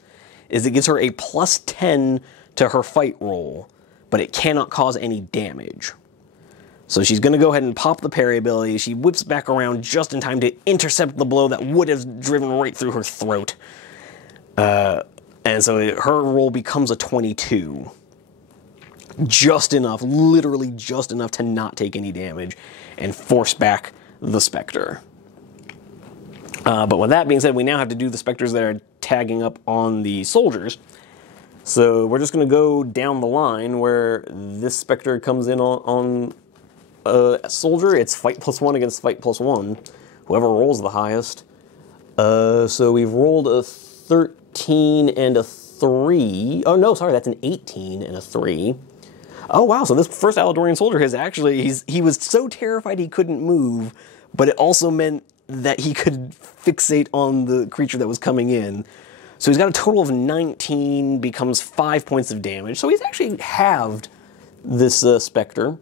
is it gives her a +10 to her fight roll, but it cannot cause any damage. So she's going to go ahead and pop the parry ability. She whips back around just in time to intercept the blow that would have driven right through her throat. And so her roll becomes a 22. Just enough, literally just enough to not take any damage and force back the Spectre. But with that being said, we now have to do the Spectres that are tagging up on the soldiers. So we're just going to go down the line where this Spectre comes in on a soldier. It's fight +1 against fight +1. Whoever rolls the highest. So we've rolled a 13 and a 3. Oh, no, sorry, that's an 18 and a 3. Oh, wow, so this first Alladorian soldier has actually, he was so terrified he couldn't move, but it also meant that he could fixate on the creature that was coming in. So he's got a total of 19, becomes 5 points of damage. So he's actually halved this Spectre.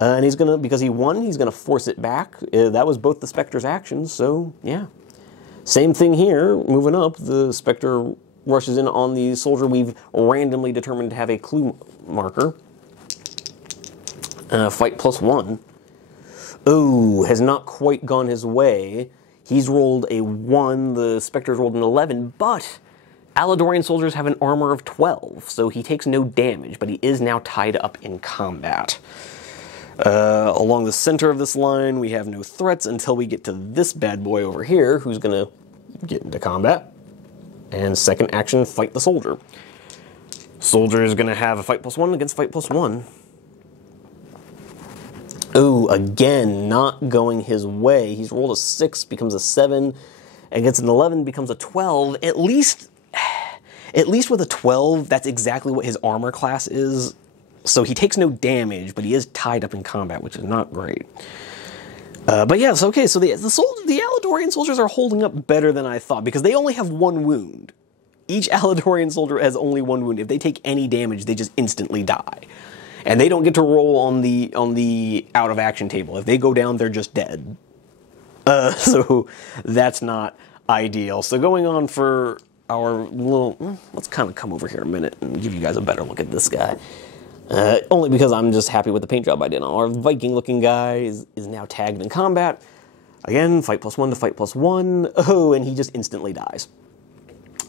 And he's going to, because he won, he's going to force it back. That was both the Spectre's actions, so yeah. Same thing here, moving up, the Spectre rushes in on the soldier we've randomly determined to have a clue marker. Fight +1. Oh, has not quite gone his way. He's rolled a 1, the Spectre's rolled an 11, but Alladorian soldiers have an armor of 12, so he takes no damage, but he is now tied up in combat. Along the center of this line, we have no threats until we get to this bad boy over here, who's going to get into combat. And second action, fight the soldier. Soldier is going to have a fight +1 against fight +1. Oh, again, not going his way. He's rolled a 6, becomes a 7, and gets an 11, becomes a 12. At least with a 12, that's exactly what his armor class is. So he takes no damage, but he is tied up in combat, which is not great. But yes, okay, so the Alladorian soldiers are holding up better than I thought, because they only have 1 wound. Each Alladorian soldier has only 1 wound. If they take any damage, they just instantly die. and they don't get to roll on the out of action table. If they go down, they're just dead. So that's not ideal. So going on for our little, let's kind of come over here a minute and give you guys a better look at this guy. Only because I'm just happy with the paint job I did on our Viking-looking guy is now tagged in combat. Again, fight +1 to fight +1. Oh, and he just instantly dies.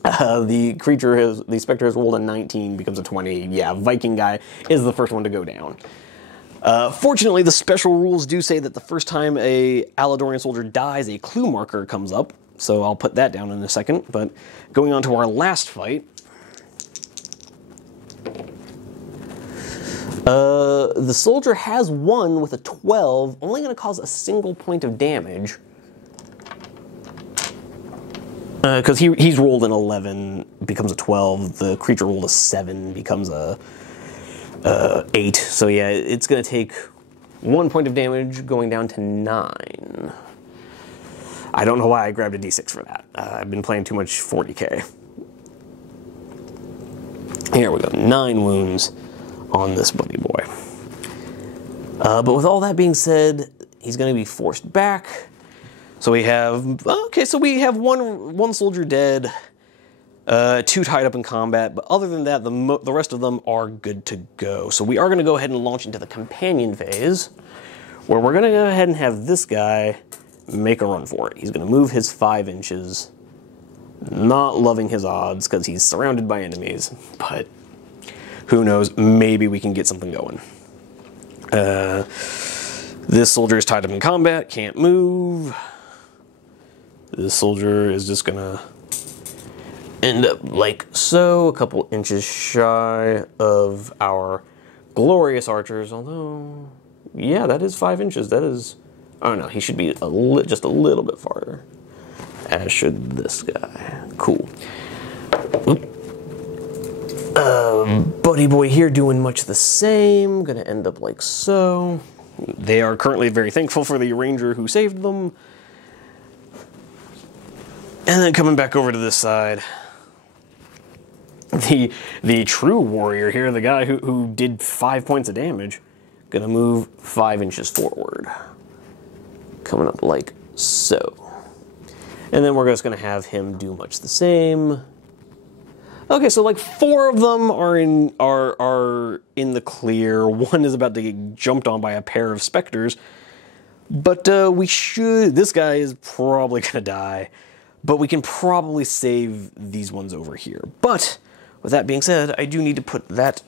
The Spectre has rolled a 19, becomes a 20. Yeah, Viking guy is the first one to go down. Fortunately, the special rules do say that the first time a Alladorian soldier dies, a clue marker comes up. So I'll put that down in a second. But going on to our last fight. The soldier has won with a 12, only going to cause a single point of damage. Because he's rolled an 11, becomes a 12. The creature rolled a 7, becomes a 8. So yeah, it's going to take 1 point of damage, going down to 9. I don't know why I grabbed a d6 for that. I've been playing too much 40k. Here we go, 9 wounds on this buddy boy. But with all that being said, he's going to be forced back. So we have, okay, so we have one soldier dead, 2 tied up in combat, but other than that, the rest of them are good to go. So we are going to go ahead and launch into the companion phase, where we're going to go ahead and have this guy make a run for it. He's going to move his 5 inches, not loving his odds because he's surrounded by enemies, but who knows, maybe we can get something going. This soldier is tied up in combat, can't move. This soldier is just gonna end up like so, a couple inches shy of our glorious archers, although, yeah, that is 5 inches. That is, oh no, he should be just a little bit farther, as should this guy. Cool. Buddy boy here doing much the same, gonna end up like so. They are currently very thankful for the ranger who saved them. And then coming back over to this side, the true warrior here, the guy who did 5 points of damage, gonna move 5 inches forward. Coming up like so. And then we're just gonna have him do much the same. Okay, so like 4 of them are in the clear. 1 is about to get jumped on by a pair of specters. But this guy is probably gonna die. But we can probably save these ones over here. But with that being said, I do need to put that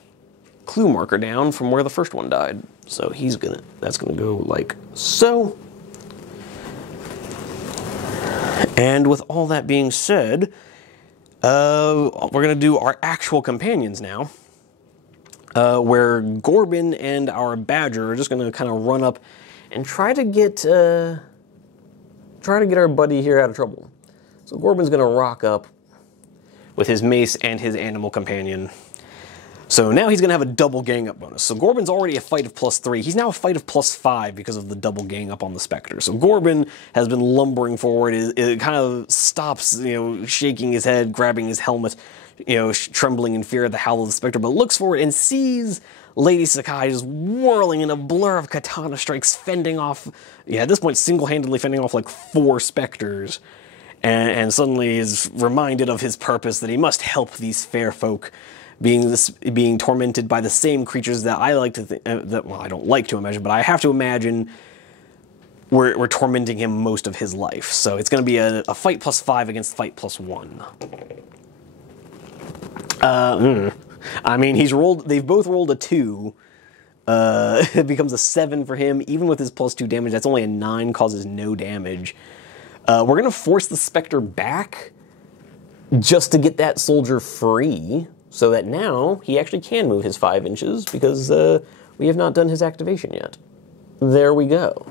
clue marker down from where the first one died. So that's gonna go like so. And with all that being said, we're gonna do our actual companions now, where Gorbin and our Badger are just gonna kind of run up and try to get our buddy here out of trouble. So Gorbin's gonna rock up with his mace and his animal companion. So now he's gonna have a double gang up bonus. So Gorbin's already a fight of +3. He's now a fight of +5 because of the double gang up on the Spectre. So Gorbin has been lumbering forward. It kind of stops, shaking his head, grabbing his helmet, trembling in fear at the howl of the Spectre, but looks forward and sees Lady Sakai just whirling in a blur of katana strikes, fending off, at this point single-handedly fending off like 4 Spectres. And suddenly is reminded of his purpose, that he must help these fair folk, being tormented by the same creatures that I like to think, well, I don't like to imagine, but I have to imagine we're tormenting him most of his life. So it's going to be a fight +5 against fight +1. I mean, they've both rolled a 2. It becomes a 7 for him. Even with his +2 damage, that's only a 9, causes no damage. We're going to force the Spectre back just to get that soldier free, so that now he actually can move his 5 inches, because we have not done his activation yet. There we go.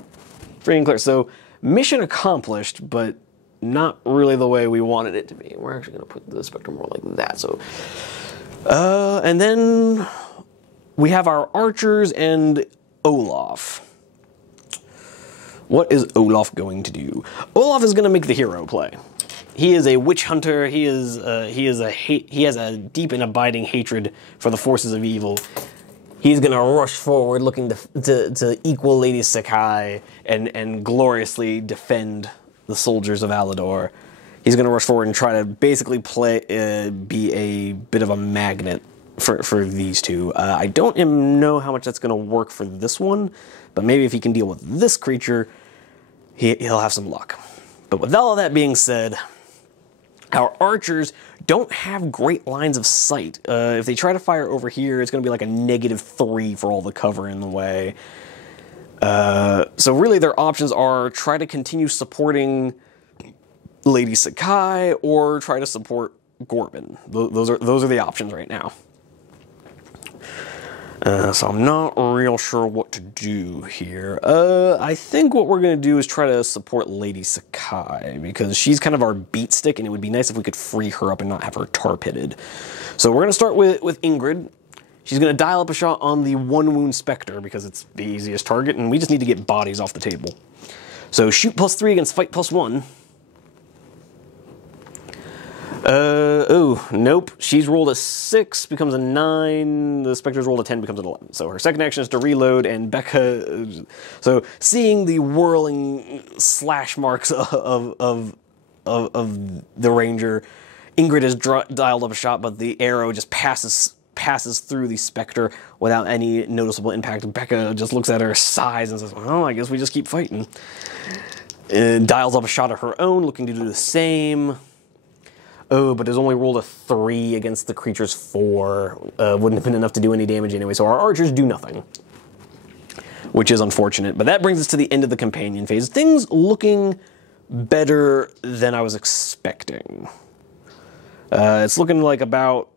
Free and clear. So mission accomplished, but not really the way we wanted it to be. We're actually going to put the Spectre more like that. So, and then we have our archers and Olaf. What is Olaf going to do? Olaf is going to make the hero play. He is a witch hunter. He has a deep and abiding hatred for the forces of evil. He's gonna rush forward, looking to equal Lady Sakai and gloriously defend the soldiers of Alladore. He's gonna rush forward and try to basically be a bit of a magnet for these two. I don't even know how much that's gonna work for this one, but maybe if he can deal with this creature, he'll have some luck. But with all that being said, our archers don't have great lines of sight. If they try to fire over here, it's going to be like a -3 for all the cover in the way. So really their options are try to continue supporting Lady Sakai or try to support Gorban. Those are the options right now. So I'm not real sure what to do here. I think what we're going to do is try to support Lady Sakai, because she's kind of our beat stick, and it would be nice if we could free her up and not have her tar pitted. So we're going to start with Ingrid. She's going to dial up a shot on the 1-wound Spectre, because it's the easiest target, and we just need to get bodies off the table. So shoot +3 against fight +1. Oh, nope. She's rolled a 6, becomes a 9. The Spectre's rolled a 10, becomes an 11. So her second action is to reload, and Becca... So seeing the whirling slash marks of the Ranger, Ingrid has dialed up a shot, but the arrow just passes through the Spectre without any noticeable impact. Becca just looks at her, sighs, and says, well, I guess we just keep fighting. Dials up a shot of her own, looking to do the same. Oh, but has only rolled a 3 against the creature's 4. Wouldn't have been enough to do any damage anyway, so our archers do nothing, which is unfortunate. But that brings us to the end of the companion phase. Things looking better than I was expecting. It's looking like about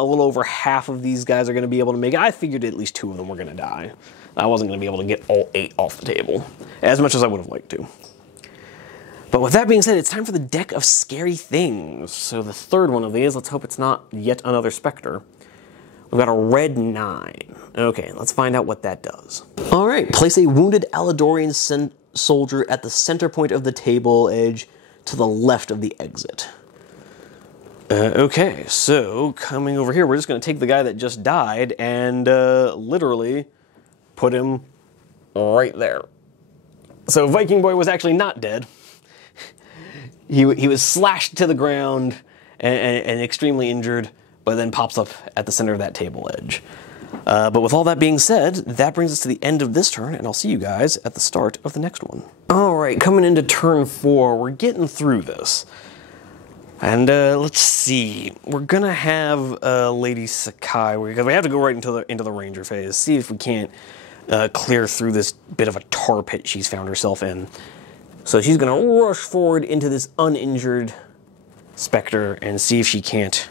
a little over half of these guys are going to be able to make it. I figured at least 2 of them were going to die. I wasn't going to be able to get all 8 off the table, as much as I would have liked to. But with that being said, it's time for the deck of scary things. So the third one of these, let's hope it's not yet another Spectre. We've got a red 9. Okay, let's find out what that does. All right, place a wounded Alladorian soldier at the center point of the table edge to the left of the exit. Okay, so coming over here, we're just going to take the guy that just died and literally put him right there. So Viking Boy was actually not dead. He was slashed to the ground and extremely injured, but then pops up at the center of that table edge. But with all that being said, that brings us to the end of this turn, and I'll see you guys at the start of the next one. All right, coming into turn 4, we're getting through this. And let's see, we're gonna have Lady Sakai, because we have to go right into the Ranger phase, see if we can't clear through this bit of a tar pit she's found herself in. So she's going to rush forward into this uninjured Spectre and see if she can't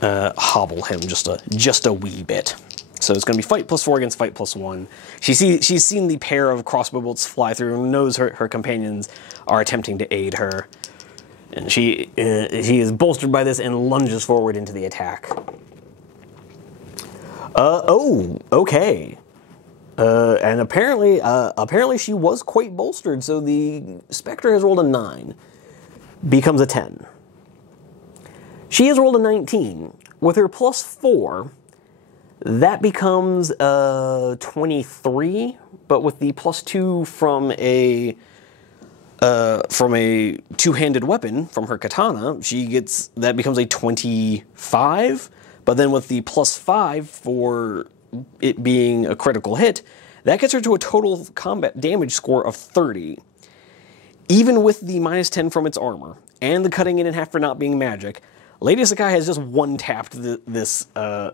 hobble him just a wee bit. So it's going to be fight +4 against fight +1. She's seen the pair of crossbow bolts fly through and knows her companions are attempting to aid her. And she is bolstered by this and lunges forward into the attack. Oh, okay. And apparently she was quite bolstered, so the Spectre has rolled a 9, becomes a 10. She has rolled a 19. With her +4, that becomes a 23, but with the +2 from a two-handed weapon, from her katana, that becomes a 25, but then with the +5 for it being a critical hit, that gets her to a total combat damage score of 30. Even with the -10 from its armor, and the cutting it in half for not being magic, Lady Sakai has just one-tapped this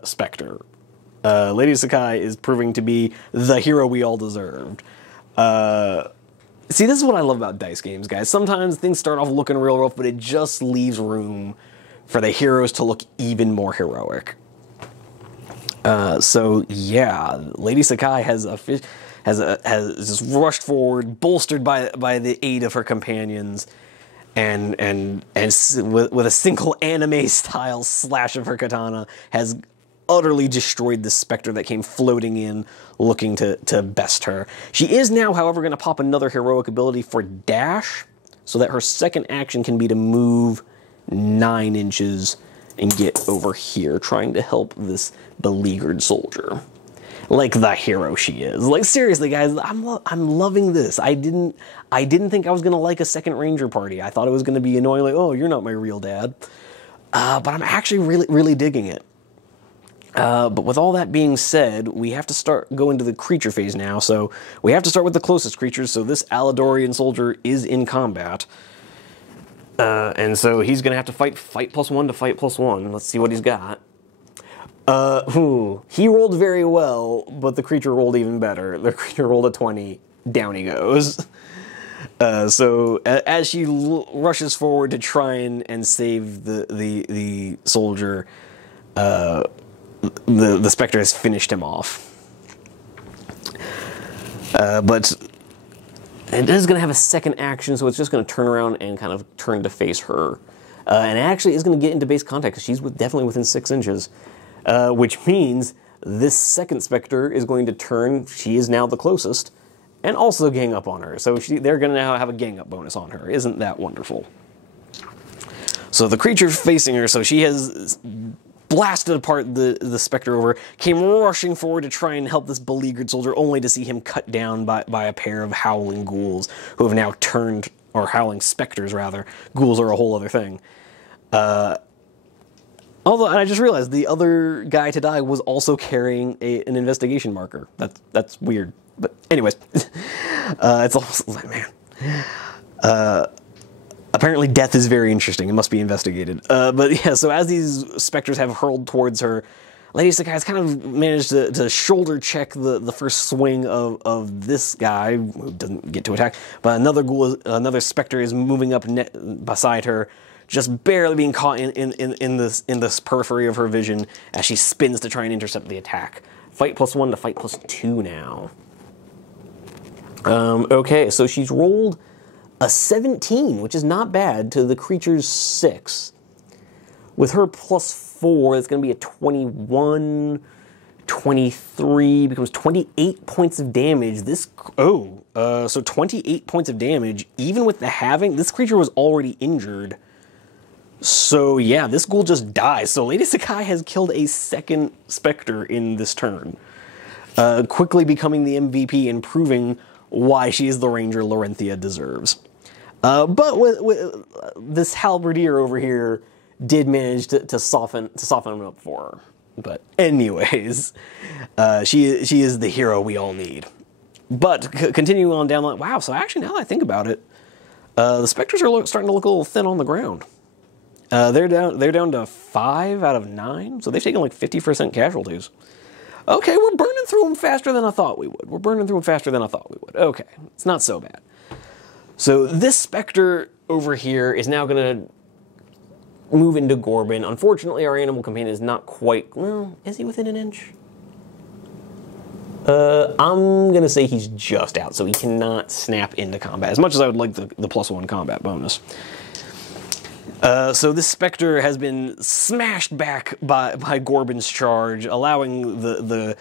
Spectre. Lady Sakai is proving to be the hero we all deserved. See, this is what I love about dice games, guys. Sometimes things start off looking real rough, but it just leaves room for the heroes to look even more heroic. So yeah, Lady Sakai has just rushed forward, bolstered by the aid of her companions, and with a single anime-style slash of her katana, has utterly destroyed the Spectre that came floating in, looking to best her. She is now, however, going to pop another heroic ability for dash, so that her second action can be to move 9 inches and get over here, trying to help this beleaguered soldier. like the hero she is. Like, seriously, guys, I'm loving this. I didn't think I was gonna like a second ranger party. I thought it was gonna be annoying, like, oh, you're not my real dad. But I'm actually really digging it. But with all that being said, we have to go into the creature phase now. So we have to start with the closest creatures. So this Alladorian soldier is in combat. And so he's going to have to fight +1 to fight +1. Let's see what he's got. He rolled very well, but the creature rolled even better. The creature rolled a 20. Down he goes. So as she rushes forward to try and save the soldier, the Spectre has finished him off. But it is going to have a second action, so it's just going to turn around and kind of turn to face her. And it actually is going to get into base contact, because she's definitely within 6 inches. Which means this second Spectre is going to turn, she is now the closest, and also gang up on her. So they're going to now have a gang up bonus on her. Isn't that wonderful? So the creature facing her, so she has blasted apart the Spectre over, came rushing forward to try and help this beleaguered soldier, only to see him cut down by a pair of howling ghouls, who have now turned, or howling specters rather. Ghouls are a whole other thing. Although, and I just realized the other guy to die was also carrying an investigation marker. That's weird. But anyways, it's almost like, man. Apparently death is very interesting. It must be investigated. But yeah, so as these specters have hurled towards her, Lady Sakai has kind of managed to shoulder check the first swing of this guy, who doesn't get to attack, but another specter is moving up beside her, just barely being caught in this periphery of her vision as she spins to try and intercept the attack. Fight +1 to fight +2 now. Okay, so she's rolled a 17, which is not bad, to the creature's 6. With her +4, it's going to be a 21, 23, becomes 28 points of damage. So 28 points of damage, even with the halving. This creature was already injured. So yeah, this ghoul just dies. So Lady Sakai has killed a second Spectre in this turn, quickly becoming the MVP and proving why she is the Ranger Lorenthia deserves. But with this halberdier over here did manage to soften him up for her. But anyways, she is the hero we all need. But continuing on down the line, wow. So actually, now that I think about it, the Spectres are starting to look a little thin on the ground. They're down to 5 out of 9, so they've taken like 50% casualties. Okay, we're burning through them faster than I thought we would. Okay, it's not so bad. So this Spectre over here is now going to move into Gorbin. Unfortunately, our animal companion is not quite... Well, is he within an inch? I'm going to say he's just out, so he cannot snap into combat, as much as I would like the +1 combat bonus. So this Spectre has been smashed back by Gorbin's charge, allowing the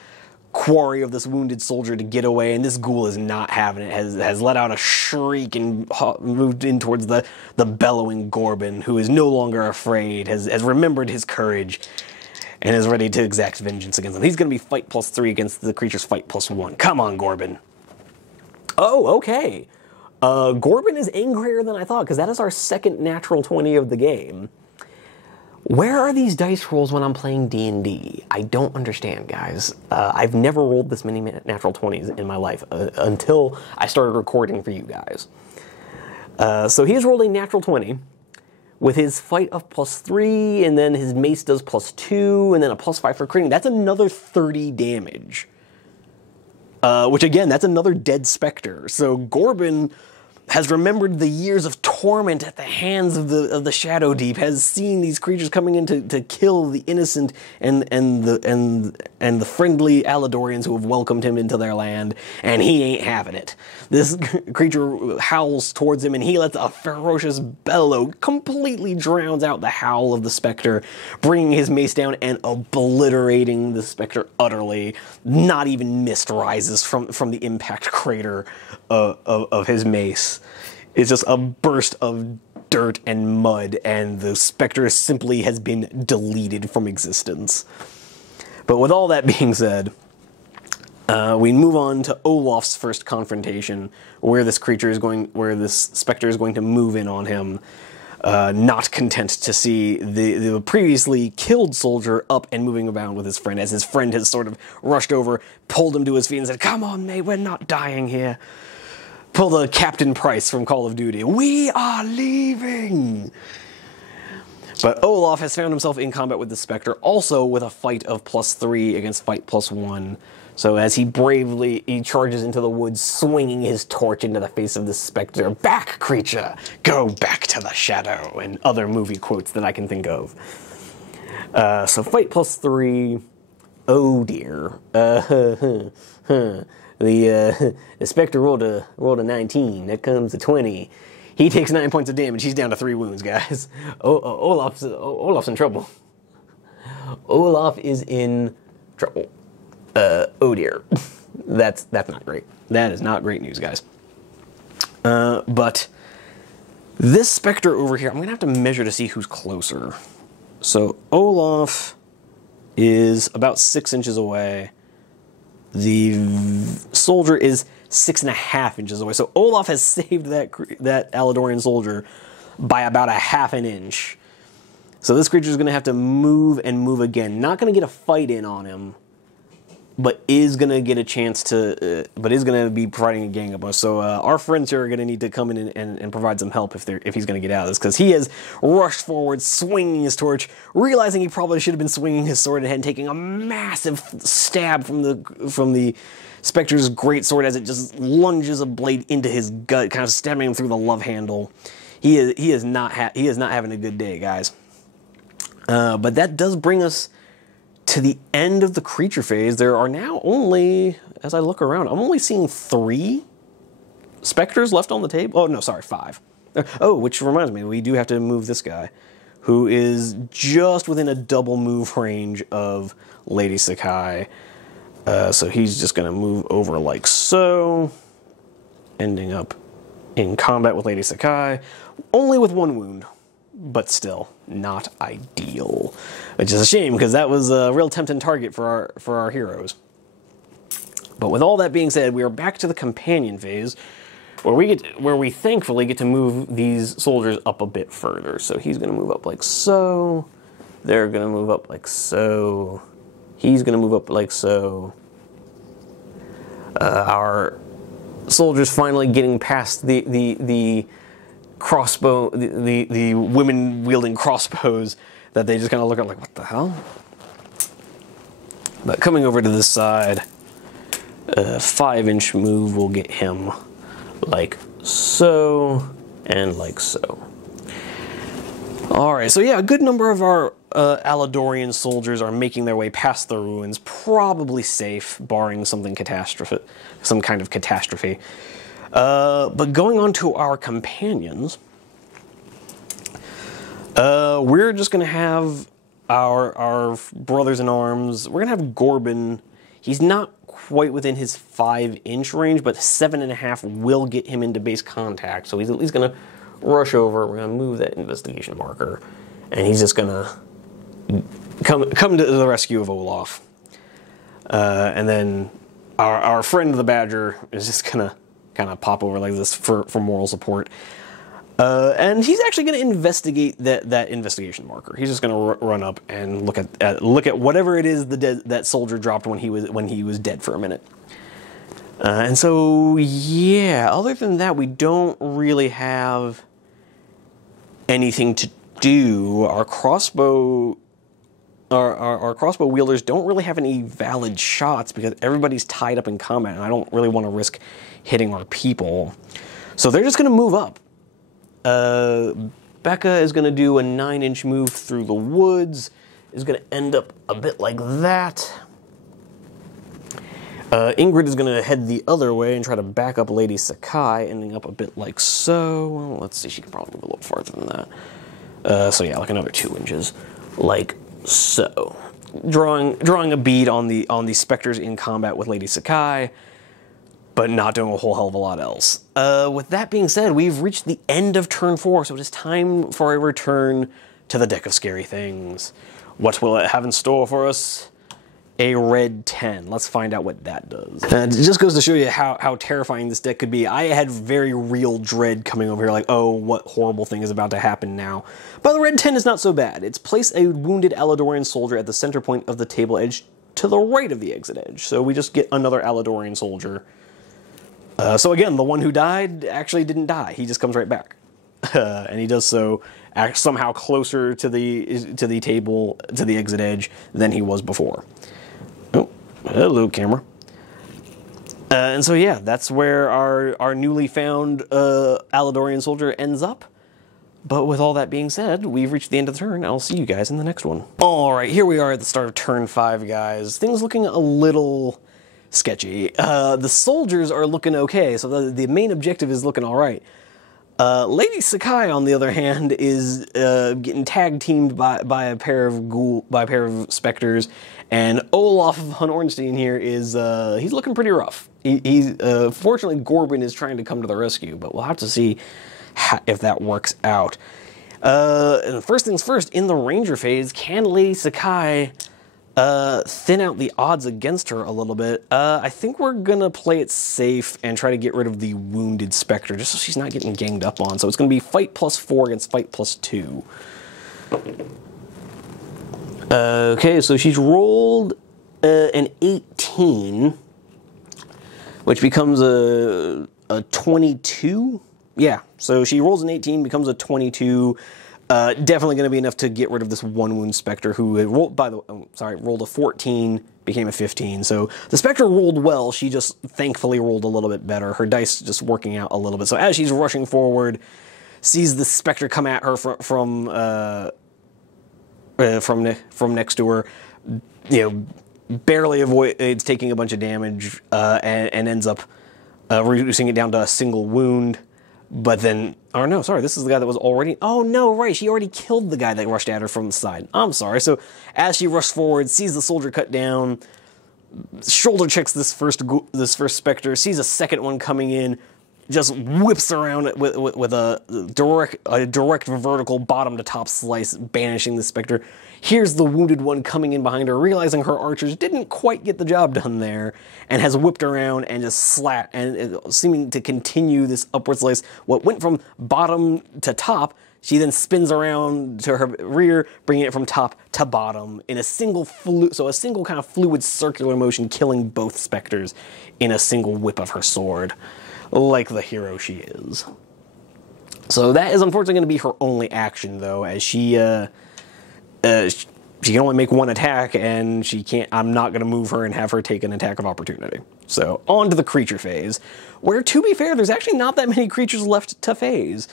quarry of this wounded soldier to get away, and this ghoul is not having it, has let out a shriek and moved in towards the bellowing Gorbin, who is no longer afraid, has remembered his courage, and is ready to exact vengeance against him. He's going to be fight +3 against the creature's fight +1. Come on, Gorbin. Oh, okay. Gorbin is angrier than I thought, because that is our second natural 20 of the game. Where are these dice rolls when I'm playing D&D? I don't understand, guys. I've never rolled this many natural 20s in my life until I started recording for you guys. So he's rolled a natural 20 with his fight of +3, and then his mace does +2, and then a +5 for critting. That's another 30 damage. Which again, that's another dead Spectre. So Gorbin has remembered the years of torment at the hands of the Shadowdeep, has seen these creatures coming in to kill the innocent and the friendly Alladorians who have welcomed him into their land, and he ain't having it. This creature howls towards him, and he lets a ferocious bellow completely drowns out the howl of the Spectre, bringing his mace down and obliterating the Spectre utterly. Not even mist rises from the impact crater of his mace. It's just a burst of dirt and mud, and the Spectre simply has been deleted from existence. But with all that being said, We move on to Olaf's first confrontation, where this specter is going to move in on him. Not content to see the previously killed soldier up and moving around with his friend, as his friend has sort of rushed over, pulled him to his feet and said, "Come on, mate, we're not dying here." Pull the Captain Price from Call of Duty. "We are leaving!" But Olaf has found himself in combat with the Spectre, also with a fight of +3 against fight +1. So as he charges into the woods, swinging his torch into the face of the Spectre. "Back, creature! Go back to the shadow!" And other movie quotes that I can think of. So fight +3. Oh dear. The Spectre rolled a 19. That comes a 20. He takes 9 points of damage. He's down to 3 wounds, guys. Olaf's in trouble. Olaf is in trouble. Oh dear. That's not great. That is not great news, guys. But this Spectre over here, I'm going to have to measure to see who's closer. So Olaf is about 6 inches away. The soldier is 6.5 inches away. So Olaf has saved that Alladorian soldier by about a half an inch. So this creature is going to have to move and move again. Not going to get a fight in on him, but is going to get a chance to, but is going to be providing a gang up. So our friends here are going to need to come in and provide some help if he's going to get out of this, because he has rushed forward, swinging his torch, realizing he probably should have been swinging his sword ahead, taking a massive stab from the Spectre's greatsword as it just lunges a blade into his gut, kind of stabbing him through the love handle. He is not having a good day, guys. But that does bring us to the end of the creature phase. There are now only, as I look around, I'm only seeing 3 Spectres left on the table. Oh, no, sorry, 5. Oh, which reminds me, we do have to move this guy, who is just within a double move range of Lady Sakai. So he's just going to move over like so, ending up in combat with Lady Sakai, only with 1 wound, but still not ideal. Which is a shame, because that was a real tempting target for our heroes. But with all that being said, we are back to the companion phase, where we thankfully get to move these soldiers up a bit further. So he's going to move up like so. They're going to move up like so. He's going to move up like so. Our soldiers finally getting past the crossbow, the women wielding crossbows that they just kind of look at like, what the hell? But coming over to this side, a 5-inch move will get him like so and like so. All right, so yeah, a good number of our Alladorian soldiers are making their way past the ruins, probably safe, barring some kind of catastrophe. But going on to our companions, we're just going to have our brothers in arms. We're going to have Gorbin. He's not quite within his 5-inch range, but 7.5 will get him into base contact. So he's at least going to rush over. We're going to move that investigation marker, and he's just going to come to the rescue of Olaf. And then our friend the Badger is just going to kind of pop over like this for moral support. And he's actually going to investigate that investigation marker. He's just going to run up and look at whatever it is that soldier dropped when he was dead for a minute. And so yeah, other than that, we don't really have anything to do. Our crossbow wielders don't really have any valid shots because everybody's tied up in combat, and I don't really want to risk hitting our people. So they're just going to move up. Becca is going to do a 9-inch move through the woods, is going to end up a bit like that. Ingrid is going to head the other way and try to back up Lady Sakai, ending up a bit like so. Well, let's see, she can probably move a little farther than that. So yeah, like another 2 inches, like so. Drawing a bead on the specters in combat with Lady Sakai, but not doing a whole hell of a lot else. With that being said, we've reached the end of turn 4, so it is time for a return to the deck of scary things. What will it have in store for us? a red 10. Let's find out what that does. And it just goes to show you how terrifying this deck could be. I had very real dread coming over here, like, oh, what horrible thing is about to happen now. But the red 10 is not so bad. It's place a wounded Alladorian soldier at the center point of the table edge to the right of the exit edge. So we just get another Alladorian soldier. So again, the one who died actually didn't die. He just comes right back. And he does so somehow closer to the table, to the exit edge, than he was before. Oh, hello, camera. And so yeah, that's where our newly found Alladorian soldier ends up. But with all that being said, we've reached the end of the turn. I'll see you guys in the next one. All right, here we are at the start of turn 5, guys. Things looking a little sketchy. The soldiers are looking okay, so the main objective is looking all right. Lady Sakai, on the other hand, is getting tag teamed by a pair of specters, and Olaf von Ornstein here is he's looking pretty rough. Fortunately, Gorbin is trying to come to the rescue, but we'll have to see if that works out. And first things first, in the Ranger phase, can Lady Sakai thin out the odds against her a little bit? I think we're gonna play it safe and try to get rid of the wounded Spectre, just so she's not getting ganged up on. So it's gonna be fight +4 against fight +2. Okay, so she's rolled an 18, which becomes a 22. Yeah, so she rolls an 18, becomes a 22. Definitely going to be enough to get rid of this one wound Spectre who had rolled, rolled a 14, became a 15. So the Spectre rolled well, she just thankfully rolled a little bit better. Her dice just working out a little bit. So as she's rushing forward, sees the Spectre come at her from next to her, barely avoids taking a bunch of damage, and ends up reducing it down to a single wound. But then, oh no, sorry, this is the guy that was already, oh no, right, she already killed the guy that rushed at her from the side. I'm sorry. So as she rushed forward, sees the soldier cut down, shoulder checks this first Spectre, sees a second one coming in, just whips around with a direct vertical bottom to top slice, banishing the Spectre. Here's the wounded one coming in behind her, realizing her archers didn't quite get the job done there, and has whipped around and just seeming to continue this upward slice. What went from bottom to top, she then spins around to her rear, bringing it from top to bottom in a single kind of fluid circular motion, killing both Spectres in a single whip of her sword, like the hero she is. So that is unfortunately going to be her only action, though, as she can only make one attack, and I'm not going to move her and have her take an attack of opportunity. So on to the creature phase, where, to be fair, there's actually not that many creatures left to phase.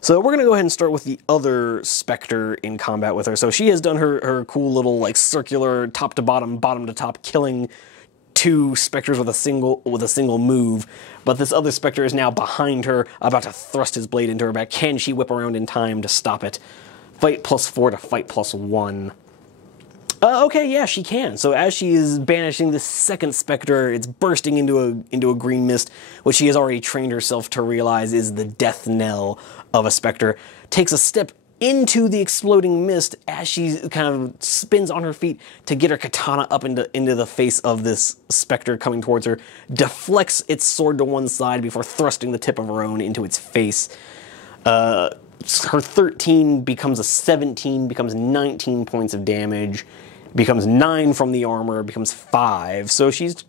So we're going to go ahead and start with the other Spectre in combat with her. So she has done her cool little like circular top to bottom, bottom to top, killing 2 Spectres with a single move, but this other Spectre is now behind her, about to thrust his blade into her back. Can she whip around in time to stop it? Fight +4 to fight +1. Okay, yeah, she can. So as she is banishing this second Spectre, it's bursting into a green mist, which she has already trained herself to realize is the death knell of a Spectre. Takes a step into the exploding mist as she kind of spins on her feet to get her katana up into the face of this Spectre coming towards her, deflects its sword to one side before thrusting the tip of her own into its face. Her 13 becomes a 17, becomes 19 points of damage, becomes 9 from the armor, becomes 5. So she's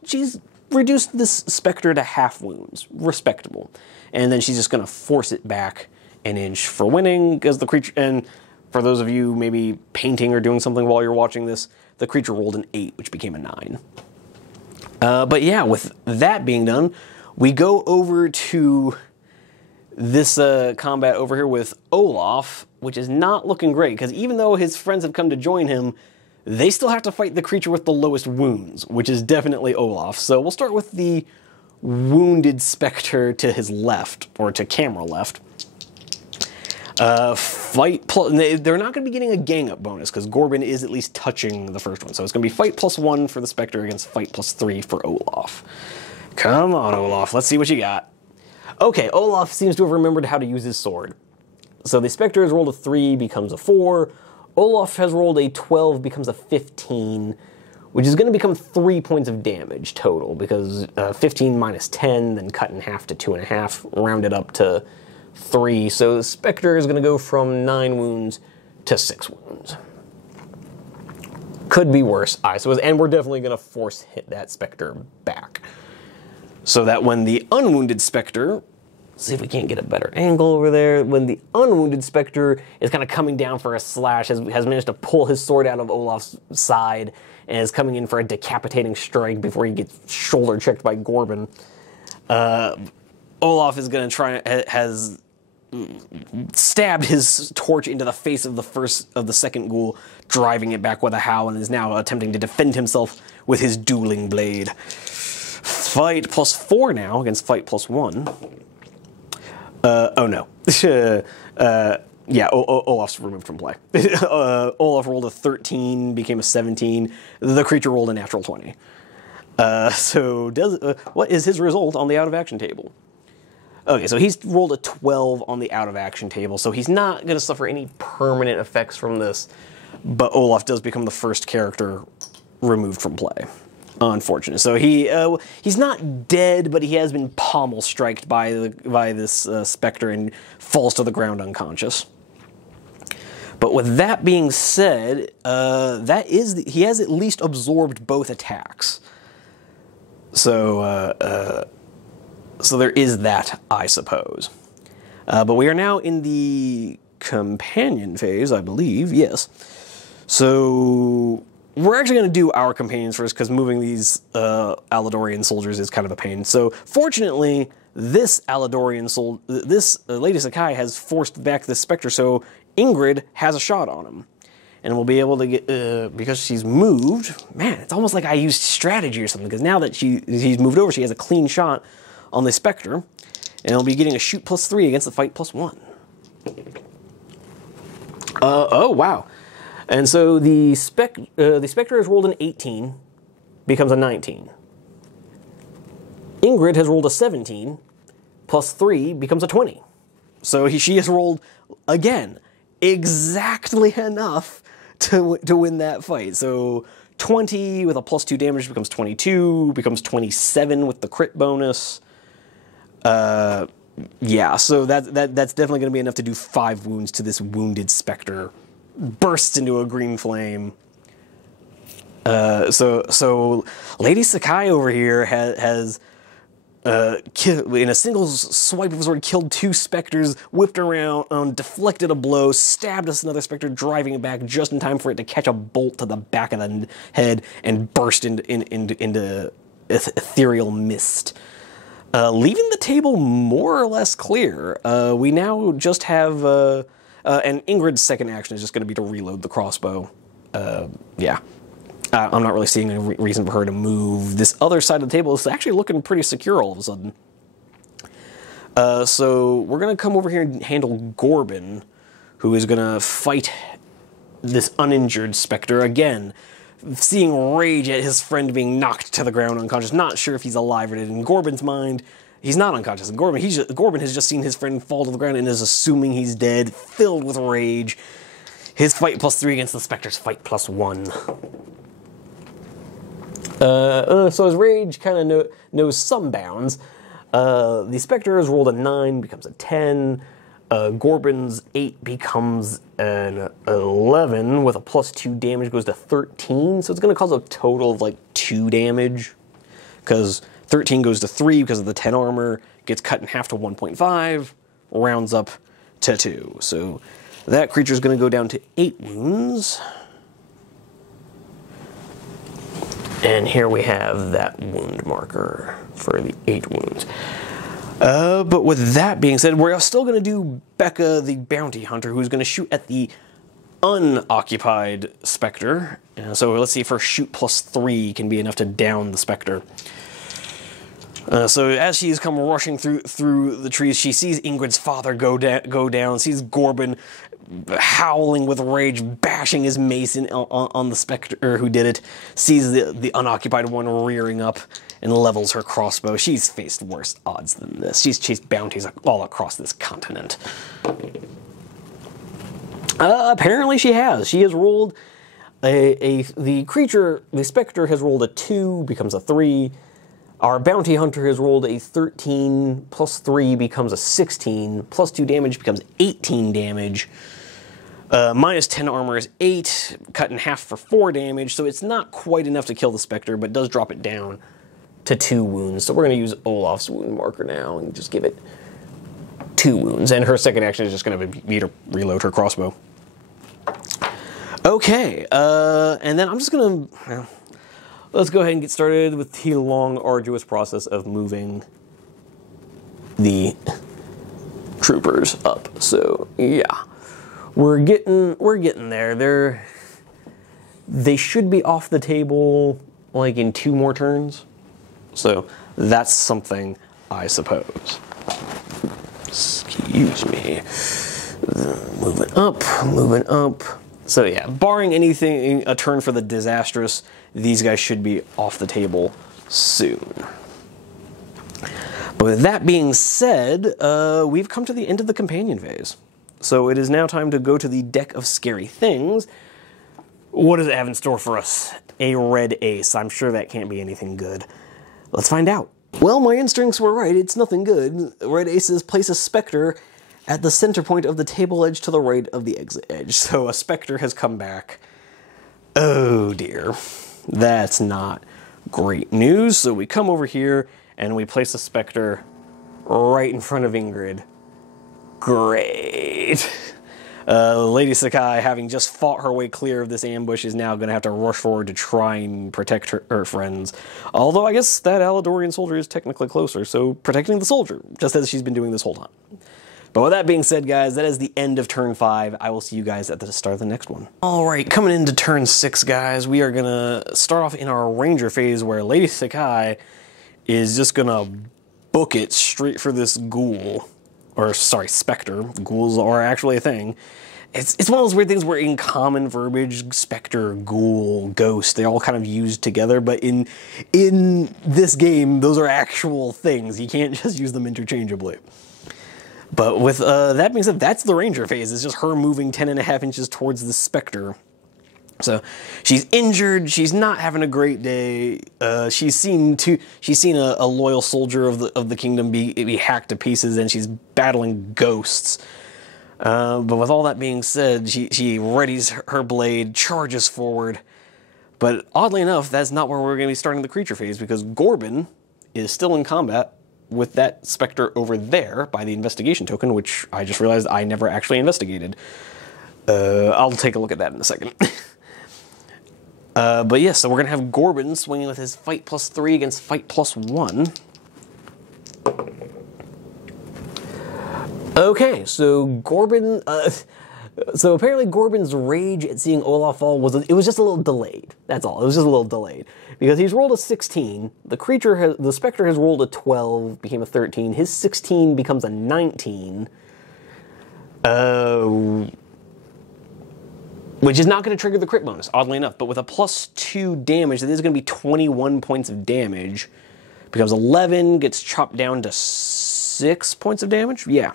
reduced this Spectre to half wounds, respectable. And then she's just going to force it back an inch for winning, because the creature, and for those of you maybe painting or doing something while you're watching this, the creature rolled an 8, which became a 9. But yeah, with that being done, we go over to this combat over here with Olaf, which is not looking great, because even though his friends have come to join him, they still have to fight the creature with the lowest wounds, which is definitely Olaf. So we'll start with the wounded Spectre to his left, or to camera left. Fight plus, they're not going to be getting a gang up bonus, because Gorbin is at least touching the first one. So it's going to be fight +1 for the Spectre against fight +3 for Olaf. Come on, Olaf, let's see what you got. Okay, Olaf seems to have remembered how to use his sword. So the Spectre has rolled a 3, becomes a 4. Olaf has rolled a 12, becomes a 15, which is going to become 3 points of damage total, because 15 minus 10, then cut in half to 2.5, rounded up to 3. So the Spectre is going to go from 9 wounds to 6 wounds. Could be worse, I suppose, and we're definitely going to force hit that Spectre back. So that when the unwounded Spectre, let's see if we can't get a better angle over there, when the unwounded Spectre is kind of coming down for a slash, has managed to pull his sword out of Olaf's side, and is coming in for a decapitating strike before he gets shoulder checked by Gorbin. Olaf is going to try, has stabbed his torch into the face of the second ghoul, driving it back with a howl, and is now attempting to defend himself with his dueling blade. Fight +4 now against fight +1. Oh no. Yeah, Olaf's removed from play. Olaf rolled a 13, became a 17. The creature rolled a natural 20. So what is his result on the out of action table? Okay, so he's rolled a 12 on the out of action table, so he's not going to suffer any permanent effects from this, but Olaf does become the first character removed from play. Unfortunate. So he's not dead, but he has been pommel striked by this Spectre and falls to the ground unconscious. But with that being said, he has at least absorbed both attacks. So so there is that, I suppose. But we are now in the companion phase, I believe. Yes. So we're actually going to do our companions first, because moving these Alladorian soldiers is kind of a pain. So fortunately, this Lady Sakai has forced back the Spectre, so Ingrid has a shot on him. And we'll be able to get, because she's moved, man, it's almost like I used strategy or something, because now that he's moved over, she has a clean shot on the Spectre, and he'll be getting a shoot +3 against the fight +1. Oh, wow. And so the Spectre has rolled an 18, becomes a 19. Ingrid has rolled a 17, +3 becomes a 20. So she has rolled, again, exactly enough to win that fight. So 20 with a +2 damage becomes 22, becomes 27 with the crit bonus. Yeah, so that's definitely going to be enough to do 5 wounds to this wounded Spectre. Bursts into a green flame. So Lady Sakai over here has in a single swipe of his sword, killed 2 Spectres, whipped around, deflected a blow, stabbed us another Spectre, driving it back just in time for it to catch a bolt to the back of the head and burst into ethereal mist. Leaving the table more or less clear. We now just have, and Ingrid's second action is just going to be to reload the crossbow. Yeah. I'm not really seeing any reason for her to move. This other side of the table is actually looking pretty secure all of a sudden. So we're going to come over here and handle Gorbin, who is going to fight this uninjured Spectre again. Seeing rage at his friend being knocked to the ground unconscious, not sure if he's alive or dead. In Gorbin's mind, he's not unconscious. Gorbin has just seen his friend fall to the ground and is assuming he's dead, filled with rage. His fight +3 against the Spectre's fight +1. So his rage kind of knows some bounds. The Spectre has rolled a 9, becomes a 10. Gorbin's 8 becomes an 11 with a +2 damage, goes to 13. So it's going to cause a total of like 2 damage, because 13 goes to 3 because of the 10 armor, gets cut in half to 1.5, rounds up to 2. So that creature is going to go down to 8 wounds. And here we have that wound marker for the 8 wounds. But with that being said, we're still going to do Becca the Bounty Hunter, who's going to shoot at the unoccupied Spectre. So let's see if her shoot +3 can be enough to down the Spectre. So as she's come rushing through the trees, she sees Ingrid's father go down, sees Gorbin howling with rage, bashing his mace on the Spectre who did it, sees the unoccupied one rearing up, and levels her crossbow. She's faced worse odds than this. She's chased bounties all across this continent. Apparently she has. She has rolled the Spectre has rolled a 2, becomes a 3. Our Bounty Hunter has rolled a 13, plus 3 becomes a 16, plus 2 damage becomes 18 damage. Minus 10 armor is 8, cut in half for 4 damage, so it's not quite enough to kill the Spectre, but does drop it down to 2 wounds. So we're going to use Olaf's wound marker now and just give it 2 wounds. And her second action is just going to be to reload her crossbow. Okay, and then I'm just going to... let's go ahead and get started with the long, arduous process of moving the troopers up. So, yeah. We're getting there. They should be off the table like in 2 more turns. So that's something, I suppose. Excuse me. Moving up. So yeah, barring anything, a turn for the disastrous, these guys should be off the table soon. But with that being said, we've come to the end of the companion phase. So it is now time to go to the deck of scary things. What does it have in store for us? A red ace. I'm sure that can't be anything good. Let's find out. Well, my instincts were right. It's nothing good. Red aces place a Spectre at the center point of the table edge to the right of the exit edge. So a Spectre has come back. Oh dear. That's not great news. So we come over here and we place a Spectre right in front of Ingrid. Great. Lady Sakai, having just fought her way clear of this ambush, is now going to have to rush forward to try and protect her friends. Although I guess that Alladorian soldier is technically closer, so protecting the soldier, just as she's been doing this whole time. But with that being said, guys, that is the end of turn 5. I will see you guys at the start of the next one. Alright, coming into turn 6, guys, we are going to start off in our ranger phase where Lady Sakai is just going to book it straight for this ghoul. Or, sorry, Spectre. Ghouls are actually a thing. It's one of those weird things where in common verbiage, Spectre, Ghoul, Ghost, they all kind of used together, but in this game, those are actual things. You can't just use them interchangeably. But with that being said, that's the Ranger phase. It's just her moving 10.5 inches towards the Spectre. So she's injured. She's not having a great day. She's seen a loyal soldier of the kingdom be hacked to pieces, and she's battling ghosts. But with all that being said, she readies her blade, charges forward. But oddly enough, that's not where we're going to be starting the creature phase, because Gorbin is still in combat with that Spectre over there by the investigation token, which I just realized I never actually investigated. I'll take a look at that in a second. But yeah, so we're going to have Gorbin swinging with his fight +3 against fight +1. Okay, so Gorbin, so apparently Gorbin's rage at seeing Olaf fall was just a little delayed. That's all. It was just a little delayed. Because he's rolled a 16, the Spectre has rolled a 12, became a 13, his 16 becomes a 19. Which is not going to trigger the crit bonus, oddly enough. But with a +2 damage, that is going to be 21 points of damage. Becomes 11, gets chopped down to 6 points of damage? Yeah.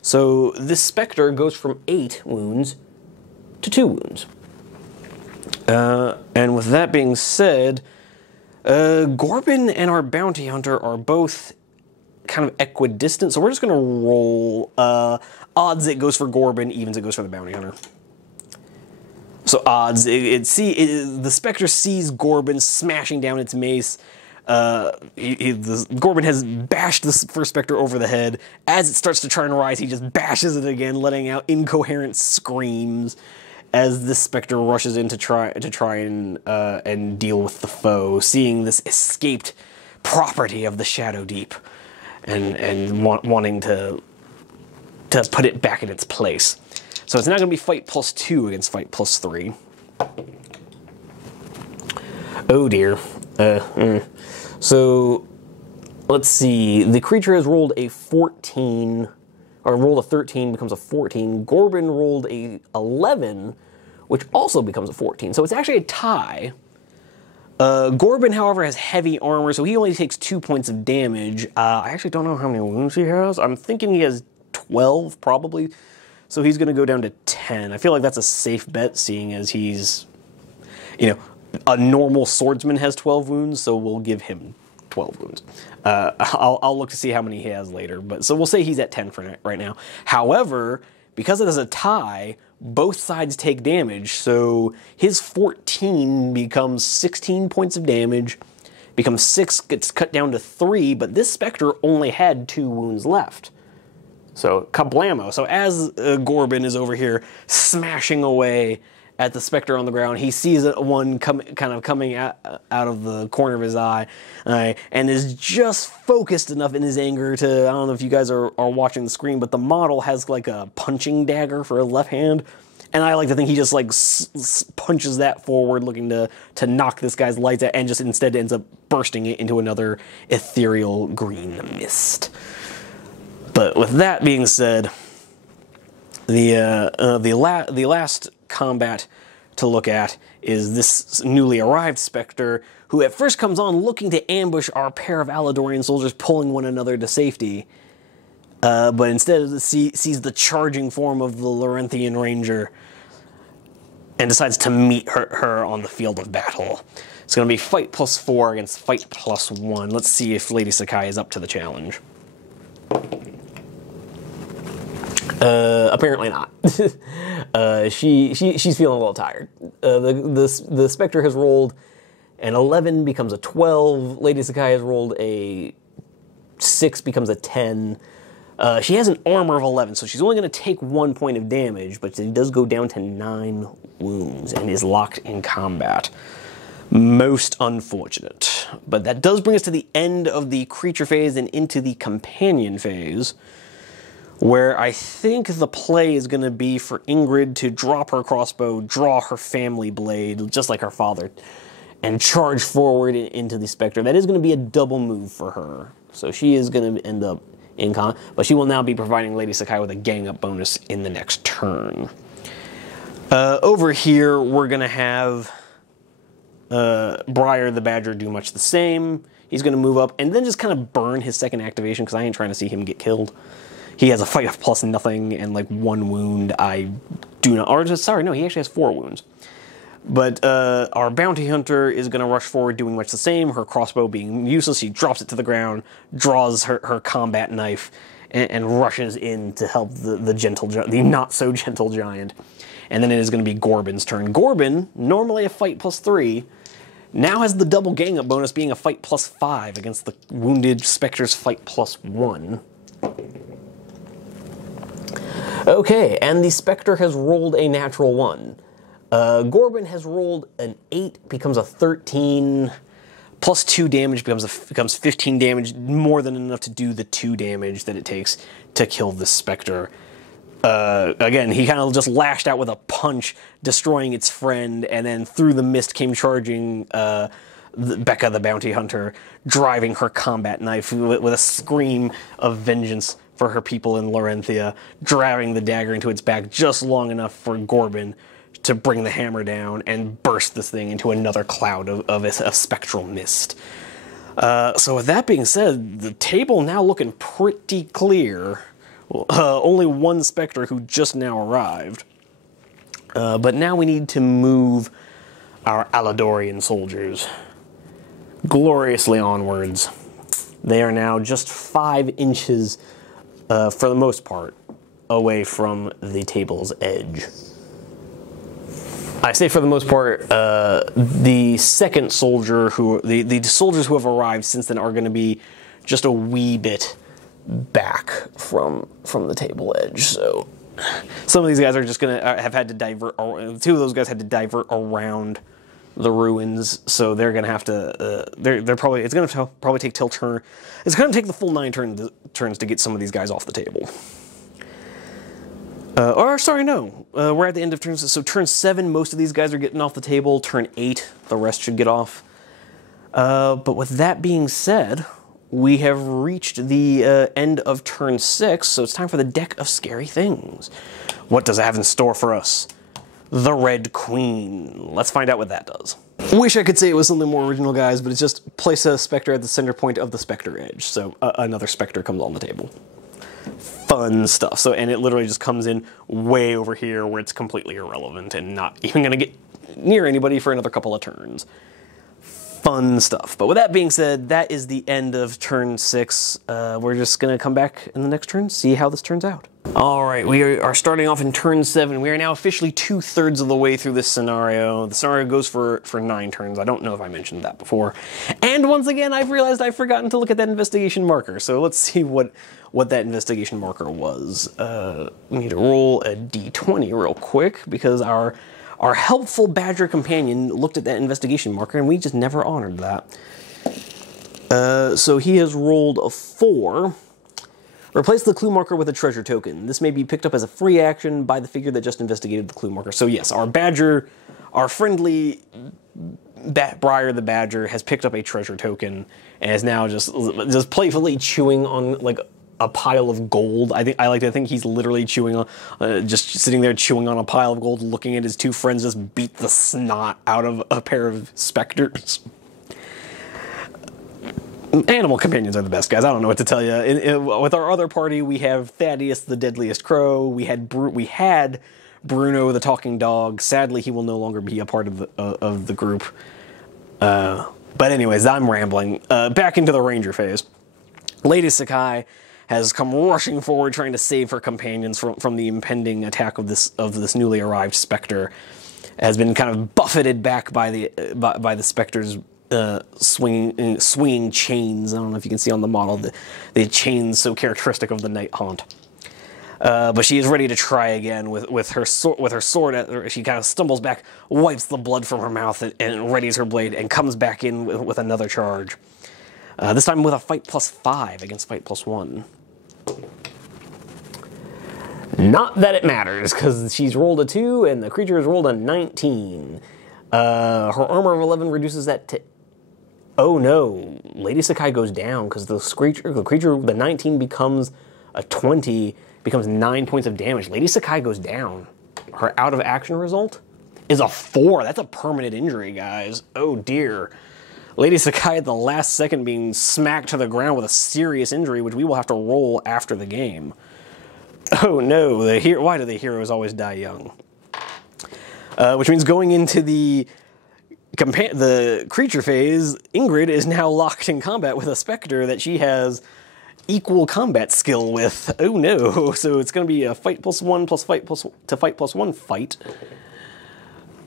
So this Spectre goes from 8 wounds to 2 wounds. And with that being said, Gorbin and our Bounty Hunter are both kind of equidistant. So we're just going to roll odds it goes for Gorbin, evens it goes for the Bounty Hunter. So odds, the Spectre sees Gorbin smashing down its mace. Gorbin has bashed the first Spectre over the head. As it starts to try and rise, he just bashes it again, letting out incoherent screams as this Spectre rushes in to try and deal with the foe, seeing this escaped property of the Shadowdeep, and wanting to put it back in its place. So it's now going to be fight +2 against fight +3. Oh dear. So let's see. The creature has rolled a 14, or rolled a 13, becomes a 14. Gorbin rolled a 11, which also becomes a 14. So it's actually a tie. Gorbin, however, has heavy armor, so he only takes 2 points of damage. I actually don't know how many wounds he has. I'm thinking he has 12, probably. So he's going to go down to 10. I feel like that's a safe bet, seeing as he's you know, a normal swordsman has 12 wounds, so we'll give him 12 wounds. I'll look to see how many he has later, but so we'll say he's at 10 for right now. However, because it is a tie, both sides take damage, so his 14 becomes 16 points of damage, becomes 6, gets cut down to 3, but this Spectre only had 2 wounds left. So, kablamo. So as Gorbin is over here smashing away at the Spectre on the ground, he sees one kind of coming out of the corner of his eye, and is just focused enough in his anger to, I don't know if you guys are watching the screen, but the model has like a punching dagger for a left hand, and I like to think he just like punches that forward, looking to knock this guy's lights out, and just instead ends up bursting it into another ethereal green mist. But with that being said, the last combat to look at is this newly arrived Spectre, who at first comes on looking to ambush our pair of Alladorian soldiers pulling one another to safety, but instead sees the charging form of the Lorenthian ranger and decides to meet her on the field of battle. It's going to be fight +4 against fight +1. Let's see if Lady Sakai is up to the challenge. Apparently not. She's feeling a little tired. The Spectre has rolled an 11, becomes a 12. Lady Sakai has rolled a 6, becomes a 10. She has an armor of 11, so she's only going to take 1 point of damage, but she does go down to 9 wounds and is locked in combat. Most unfortunate. But that does bring us to the end of the creature phase and into the companion phase, where I think the play is going to be for Ingrid to drop her crossbow, draw her family blade, just like her father, and charge forward into the Spectre. That is going to be a double move for her. So she is going to end up in con, but she will now be providing Lady Sakai with a gang up bonus in the next turn. Over here, we're going to have Briar the Badger do much the same. He's going to move up and then just kind of burn his second activation, because I ain't trying to see him get killed. He has a fight of +0 and like 1 wound. I do not, or sorry, no, he actually has 4 wounds. But our bounty hunter is going to rush forward doing much the same. Her crossbow being useless, she drops it to the ground, draws her combat knife, and rushes in to help the not so gentle giant. And then it is going to be Gorbin's turn. Gorbin, normally a fight +3, now has the double gang up bonus, being a fight +5 against the wounded Spectre's fight +1. Okay, and the Spectre has rolled a natural 1. Gorbin has rolled an 8, becomes a 13, +2 damage becomes 15 damage, more than enough to do the 2 damage that it takes to kill the Spectre. Again, he kind of just lashed out with a punch, destroying its friend, and then through the mist came charging Becca the bounty hunter, driving her combat knife with a scream of vengeance for her people in Lorenthia, driving the dagger into its back just long enough for Gorbin to bring the hammer down and burst this thing into another cloud of spectral mist. So with that being said, the table now looking pretty clear. Only one Spectre who just now arrived. But now we need to move our Alladorian soldiers gloriously onwards. They are now just 5 inches, for the most part, away from the table's edge. I say for the most part, the second soldier the soldiers who have arrived since then are going to be just a wee bit back from the table edge. So some of these guys are just going to have had to divert. 2 of those guys had to divert around the ruins, so they're going to have to. They're probably. It's going to probably take till turn. It's going to take the full 9 turns to get some of these guys off the table. Or sorry, no. We're at the end of turns. So turn 7, most of these guys are getting off the table. Turn 8, the rest should get off. But with that being said, we have reached the end of turn 6, so it's time for the deck of scary things. What does it have in store for us? The Red Queen. Let's find out what that does. Wish I could say it was something more original, guys, but it's just place a Spectre at the center point of the Spectre edge, so another Spectre comes on the table. Fun stuff. So, and it literally just comes in way over here where it's completely irrelevant and not even going to get near anybody for another couple of turns. Fun stuff. But with that being said, that is the end of turn 6. We're just going to come back in the next turn, see how this turns out. Alright, we are starting off in turn 7. We are now officially 2/3 of the way through this scenario. The scenario goes for 9 turns. I don't know if I mentioned that before. And once again, I've realized I've forgotten to look at that investigation marker. So let's see what that investigation marker was. We need to roll a d20 real quick, because our helpful badger companion looked at that investigation marker and we just never honored that. So he has rolled a 4. Replace the clue marker with a treasure token. This may be picked up as a free action by the figure that just investigated the clue marker. So yes, our badger, our friendly Briar the badger, has picked up a treasure token and is now just playfully chewing on like a pile of gold. I like to think he's literally chewing on, just sitting there chewing on a pile of gold, looking at his 2 friends just beat the snot out of a pair of specters. Animal companions are the best, guys. I don't know what to tell you. With our other party, we have Thaddeus the deadliest crow. We had Bruno the talking dog. Sadly, he will no longer be a part of the group. But anyways, I'm rambling. Back into the ranger phase. Lady Sakai has come rushing forward, trying to save her companions from the impending attack of this newly arrived specter. Has been kind of buffeted back by the specter's swinging chains. I don't know if you can see on the model the chains so characteristic of the Night Haunt. But she is ready to try again with her sword. She kind of stumbles back, wipes the blood from her mouth, and readies her blade, and comes back in with another charge. This time with a fight +5 against fight +1. Not that it matters, because she's rolled a 2 and the creature has rolled a 19. Her armor of 11 reduces that to... Oh no, Lady Sakai goes down because the creature, the 19 becomes a 20, becomes 9 points of damage. Lady Sakai goes down. Her out of action result is a 4. That's a permanent injury, guys. Oh dear. Lady Sakai at the last second being smacked to the ground with a serious injury, which we will have to roll after the game. Oh no, why do the heroes always die young? Which means going into the creature phase, Ingrid is now locked in combat with a specter that she has equal combat skill with. Oh no, so it's going to be a fight +1 plus fight to fight +1 fight.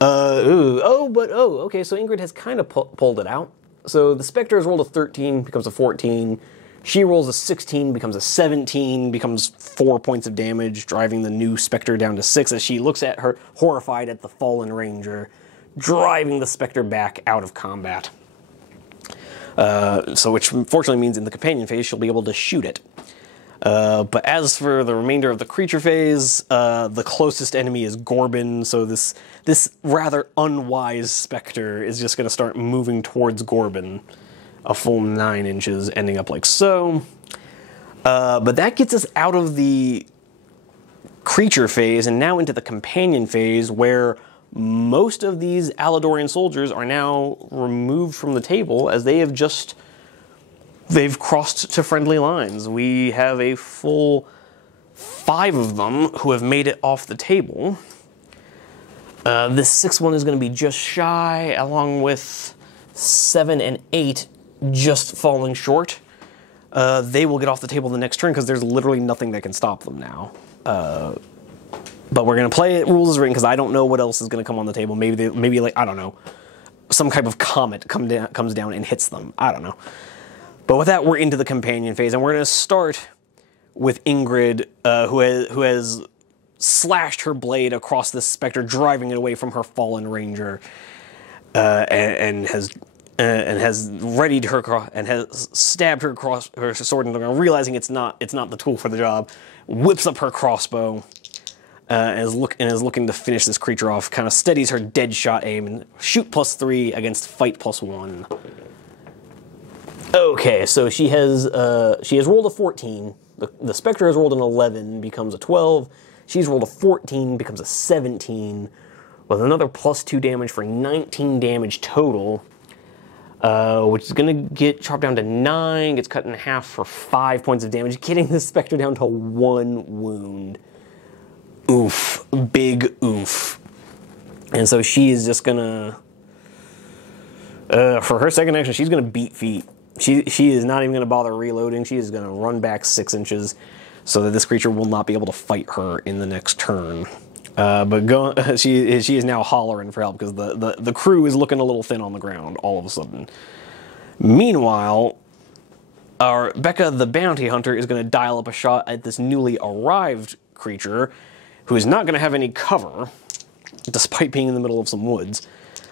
Okay, so Ingrid has kind of pulled it out. So the specter has rolled a 13, becomes a 14. She rolls a 16, becomes a 17, becomes 4 points of damage, driving the new specter down to 6 as she looks at her, horrified at the fallen ranger, driving the specter back out of combat. Which fortunately means in the companion phase she'll be able to shoot it. But as for the remainder of the creature phase, the closest enemy is Gorbin, so this rather unwise specter is just going to start moving towards Gorbin, a full 9 inches, ending up like so. But that gets us out of the creature phase and now into the companion phase, where most of these Alladorian soldiers are now removed from the table as they've crossed to friendly lines. We have a full 5 of them who have made it off the table. This 6th one is going to be just shy, along with 7 and 8 just falling short. They will get off the table the next turn because there's literally nothing that can stop them now. But we're going to play it rules as written because I don't know what else is going to come on the table. Maybe like, I don't know, some type of comet comes down and hits them. I don't know. But with that, we're into the companion phase, and we're going to start with Ingrid, who has slashed her blade across this specter, driving it away from her fallen ranger, and has readied her and has stabbed her across her sword in the ground, realizing it's not the tool for the job. Whips up her crossbow, and is looking to finish this creature off. Kind of steadies her dead shot aim and shoot +3 against fight +1. Okay, so she has rolled a 14. The specter has rolled an 11, becomes a 12. She's rolled a 14, becomes a 17, with another +2 damage for 19 damage total, which is going to get chopped down to 9, gets cut in half for 5 points of damage, getting the specter down to 1 wound. Oof. Big oof. And so she is just gonna, for her second action, she's gonna beat feet. She is not even gonna bother reloading. She is gonna run back 6 inches so that this creature will not be able to fight her in the next turn. But she is now hollering for help because the crew is looking a little thin on the ground all of a sudden. Meanwhile, our Becca the bounty hunter is going to dial up a shot at this newly arrived creature who is not going to have any cover despite being in the middle of some woods.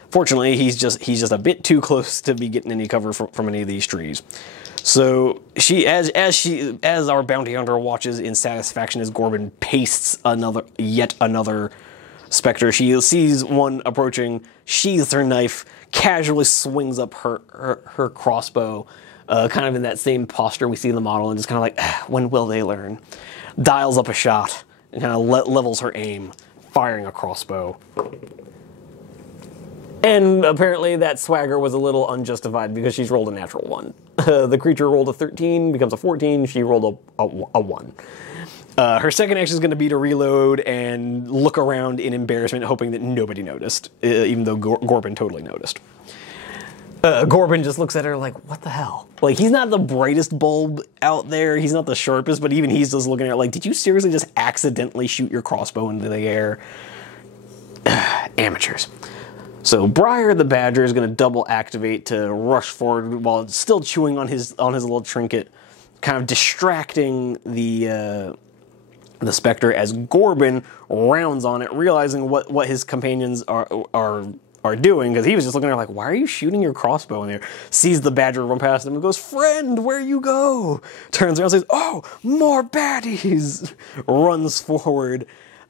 Fortunately, he's just a bit too close to be getting any cover from any of these trees. So as our bounty hunter watches in satisfaction as Gorbin pastes yet another specter, she sees one approaching, sheathes her knife, casually swings up her crossbow, kind of in that same posture we see in the model, and just kind of like, when will they learn? Dials up a shot and kind of levels her aim, firing a crossbow. And apparently that swagger was a little unjustified because she's rolled a natural 1. The creature rolled a 13, becomes a 14, she rolled a 1. Her second action is going to be to reload and look around in embarrassment, hoping that nobody noticed, even though Gorbin totally noticed. Gorbin just looks at her like, what the hell? Like, he's not the brightest bulb out there, he's not the sharpest, but even he's just looking at her like, did you seriously just accidentally shoot your crossbow into the air? Amateurs. So Briar the Badger is going to double activate to rush forward while still chewing on his little trinket, kind of distracting the Spectre as Gorbin rounds on it, realizing what his companions are doing, because he was just looking at her like, why are you shooting your crossbow in there? Sees the Badger run past him and goes, friend, where you go? Turns around and says, oh, more baddies! Runs forward.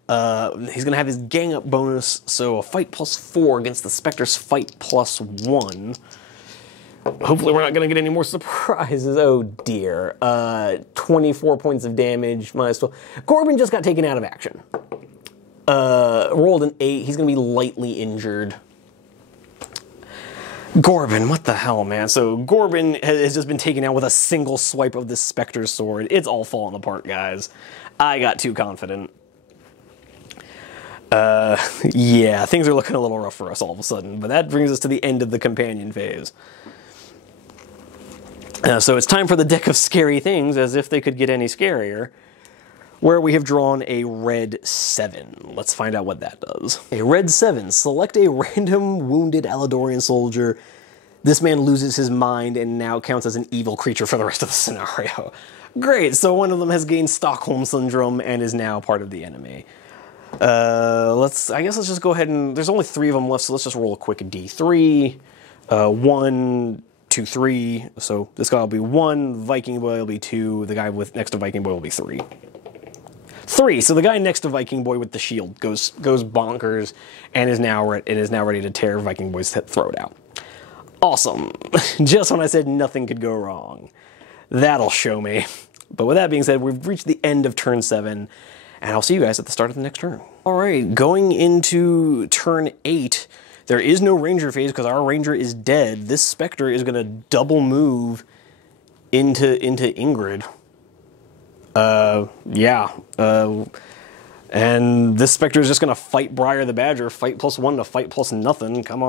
He's going to have his gang up bonus, so a fight +4 against the Spectre's fight +1. Hopefully we're not going to get any more surprises. Oh dear. 24 points of damage, -12. Gorbin just got taken out of action. Rolled an 8. He's going to be lightly injured. Gorbin, what the hell, man? So Gorbin has just been taken out with a single swipe of this Spectre's sword. It's all falling apart, guys. I got too confident. Yeah, things are looking a little rough for us all of a sudden, but that brings us to the end of the companion phase. So it's time for the deck of scary things, as if they could get any scarier, where we have drawn a red 7. Let's find out what that does. A red 7. Select a random wounded Alladorian soldier. This man loses his mind and now counts as an evil creature for the rest of the scenario. Great, so one of them has gained Stockholm Syndrome and is now part of the enemy. I guess let's just go ahead and, there's only 3 of them left, so let's just roll a quick D3. 1, 2, 3. So this guy will be 1, Viking Boy will be 2, the guy next to Viking Boy will be 3. 3. So the guy next to Viking Boy with the shield goes bonkers and is now ready to tear Viking Boy's throat out. Awesome. Just when I said nothing could go wrong. That'll show me. But with that being said, we've reached the end of turn 7. And I'll see you guys at the start of the next turn. All right, going into turn 8, there is no ranger phase because our ranger is dead. This Spectre is going to double move into Ingrid. And this Spectre is just going to fight Briar the Badger. Fight +1 to fight +0. Come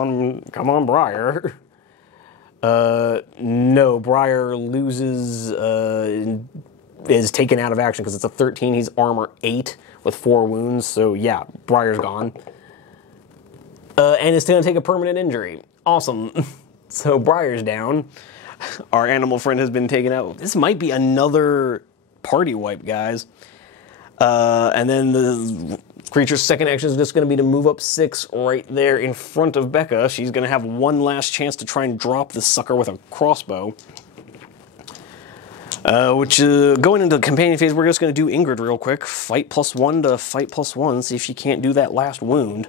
on, Briar. No, Briar loses. Is taken out of action because it's a 13. He's armor 8 with 4 wounds. So yeah, Briar's gone. And it's going to take a permanent injury. Awesome. So Briar's down. Our animal friend has been taken out. This might be another party wipe, guys. And then the creature's second action is just going to be to move up 6 right there in front of Becca. She's going to have one last chance to try and drop this sucker with a crossbow. Going into the companion phase, we're just going to do Ingrid real quick. Fight +1 to fight +1. See if she can't do that last wound.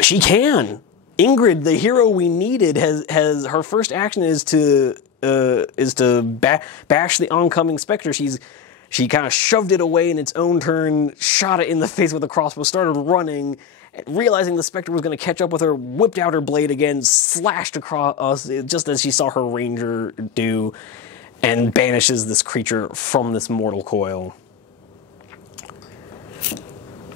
She can! Ingrid, the hero we needed, has her first action is to bash the oncoming Spectre. She kind of shoved it away in its own turn, shot it in the face with a crossbow, started running, and realizing the Spectre was going to catch up with her, whipped out her blade again, slashed across us, just as she saw her ranger do, and banishes this creature from this mortal coil.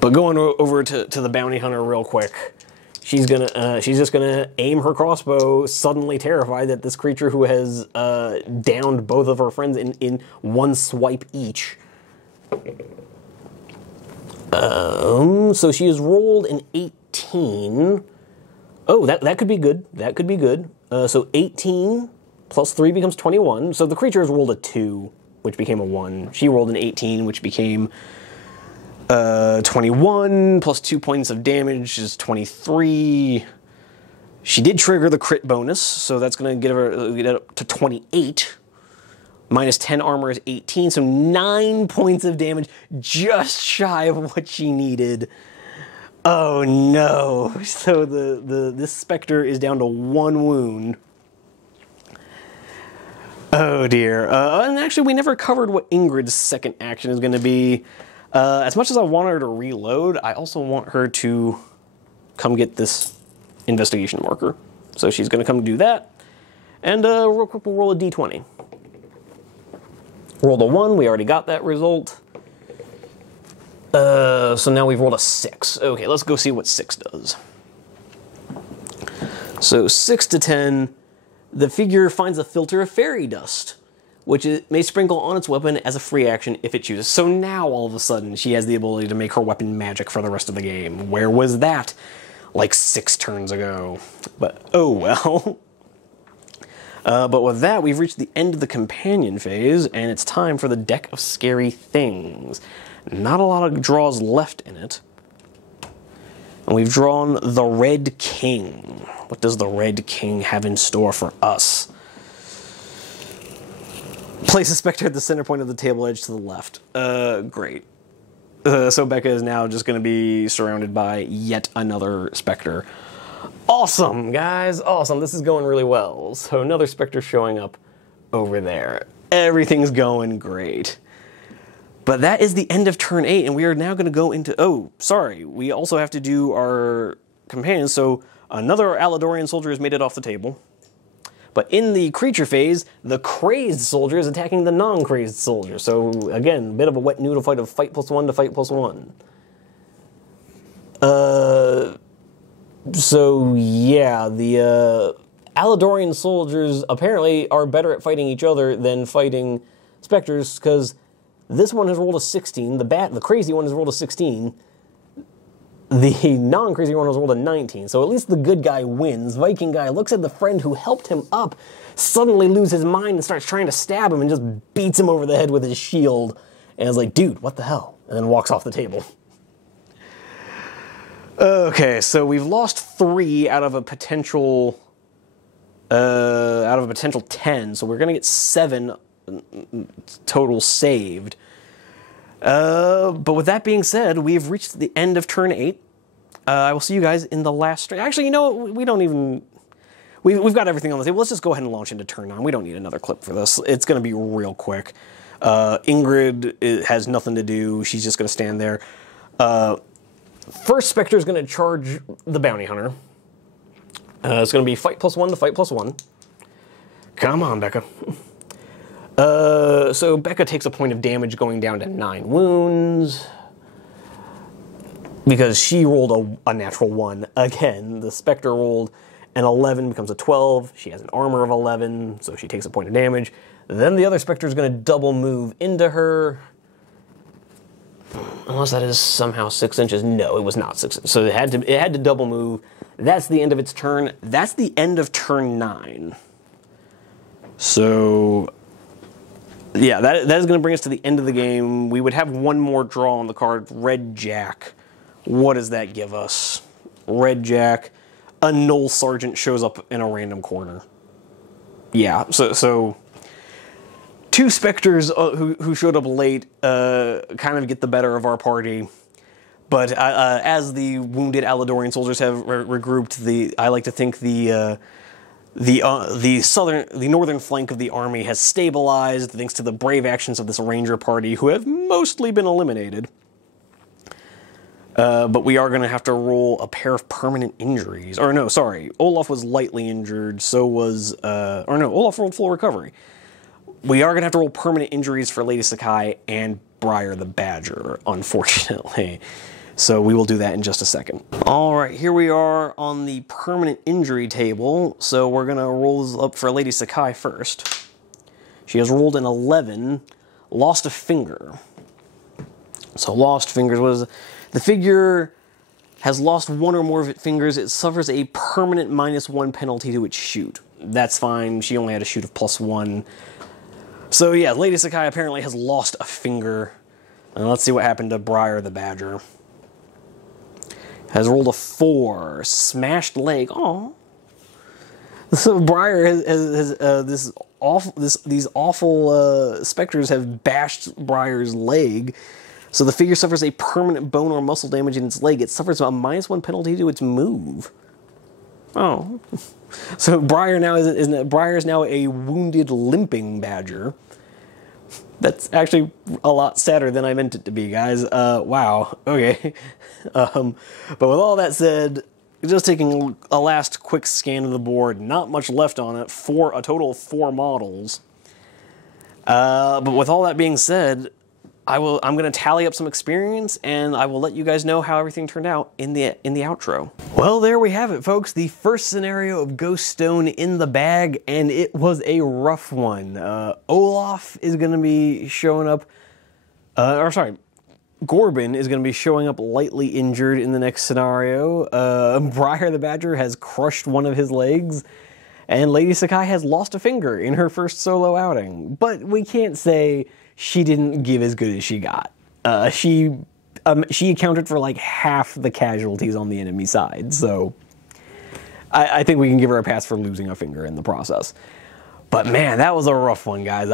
But going over to the bounty hunter real quick, she's just gonna aim her crossbow, suddenly terrified that this creature who has downed both of her friends in one swipe each. So she has rolled an 18. Oh, that could be good. That could be good. So 18 plus 3 becomes 21. So the creature has rolled a 2, which became a 1. She rolled an 18, which became 21 plus 2 points of damage is 23. She did trigger the crit bonus, so that's going to get up to 28. Minus 10 armor is 18, so 9 points of damage, just shy of what she needed. Oh no! So this specter is down to 1 wound. Oh dear. And actually, we never covered what Ingrid's second action is going to be. As much as I want her to reload, I also want her to come get this investigation marker. So she's going to come do that. And real quick, we'll roll a d20. Rolled a 1, we already got that result. So now we've rolled a 6. Okay, let's go see what 6 does. So 6 to 10, the figure finds a filter of fairy dust, which it may sprinkle on its weapon as a free action if it chooses. So now, all of a sudden, she has the ability to make her weapon magic for the rest of the game. Where was that? Like 6 turns ago. But, oh well. But with that, we've reached the end of the companion phase, and it's time for the deck of scary things. Not a lot of draws left in it. And we've drawn the Red King. What does the Red King have in store for us? Place a specter at the center point of the table edge to the left. Great. So Becca is now just going to be surrounded by yet another specter. Awesome, guys. Awesome. This is going really well. So another specter showing up over there. Everything's going great. But that is the end of turn 8, and we are now going to go into... Oh, sorry. We also have to do our companions. So another Alladorian soldier has made it off the table. But in the creature phase, the crazed soldier is attacking the non-crazed soldier. So, again, a bit of a wet noodle fight of fight +1 to fight +1. So, yeah, the Alladorian soldiers apparently are better at fighting each other than fighting specters, because this one has rolled a 16, the crazy one has rolled a 16, the non-crazy one has rolled a 19, so at least the good guy wins. Viking guy looks at the friend who helped him up, suddenly loses his mind and starts trying to stab him and just beats him over the head with his shield, and is like, dude, what the hell? And then walks off the table. Okay, so we've lost 3 out of a potential 10, so we're gonna get 7 total saved. But with that being said, we've reached the end of turn 8. I will see you guys in the last... Actually, you know what? We don't even... We've got everything on the table. Let's just go ahead and launch into turn 9. We don't need another clip for this. It's going to be real quick. Ingrid has nothing to do. She's just going to stand there. First Spectre is going to charge the Bounty Hunter. It's going to be fight +1 to fight +1. Come on, Becca. So Becca takes a point of damage going down to 9 wounds. Because she rolled a natural 1. Again, the Spectre rolled an 11, becomes a 12. She has an armor of 11, so she takes a point of damage. Then the other Spectre is going to double move into her. Unless that is somehow 6 inches. No, it was not 6 inches. So it had to double move. That's the end of its turn. That's the end of turn 9. So... yeah, that is going to bring us to the end of the game. We would have one more draw on the card, Red Jack. What does that give us? Red Jack. A Knoll Sergeant shows up in a random corner. Yeah, so 2 Spectres who showed up late kind of get the better of our party. But as the wounded Alladorian soldiers have regrouped, I like to think the northern flank of the army has stabilized thanks to the brave actions of this ranger party, who have mostly been eliminated. But we are going to have to roll a pair of permanent injuries. Or no, sorry, Olaf was lightly injured, so was... or no, Olaf rolled full recovery. We are going to have to roll permanent injuries for Lady Sakai and Briar the Badger, unfortunately. So we will do that in just a second. All right, here we are on the permanent injury table. So we're gonna roll this up for Lady Sakai first. She has rolled an 11, lost a finger. So lost fingers was, the figure has lost one or more of its fingers. It suffers a permanent -1 penalty to its shoot. That's fine, she only had a shoot of +1. So yeah, Lady Sakai apparently has lost a finger. And let's see what happened to Briar the Badger. Has rolled a 4, smashed leg. Oh, so Briar has these awful specters have bashed Briar's leg. So the figure suffers a permanent bone or muscle damage in its leg. It suffers a -1 penalty to its move. Oh, so Briar now is now a wounded, limping badger. That's actually a lot sadder than I meant it to be, guys. Wow. Okay. But with all that said, just taking a last quick scan of the board, not much left on it, a total of 4 models. But with all that being said, I'm going to tally up some experience, and I will let you guys know how everything turned out in the outro. Well, there we have it, folks. The first scenario of Ghost Stone in the bag, and it was a rough one. Olaf is going to be showing up, Gorbin is going to be showing up lightly injured in the next scenario. Briar the Badger has crushed one of his legs, and Lady Sakai has lost a finger in her first solo outing. But we can't say she didn't give as good as she got. She accounted for like half the casualties on the enemy side, so I think we can give her a pass for losing a finger in the process. But man, that was a rough one, guys.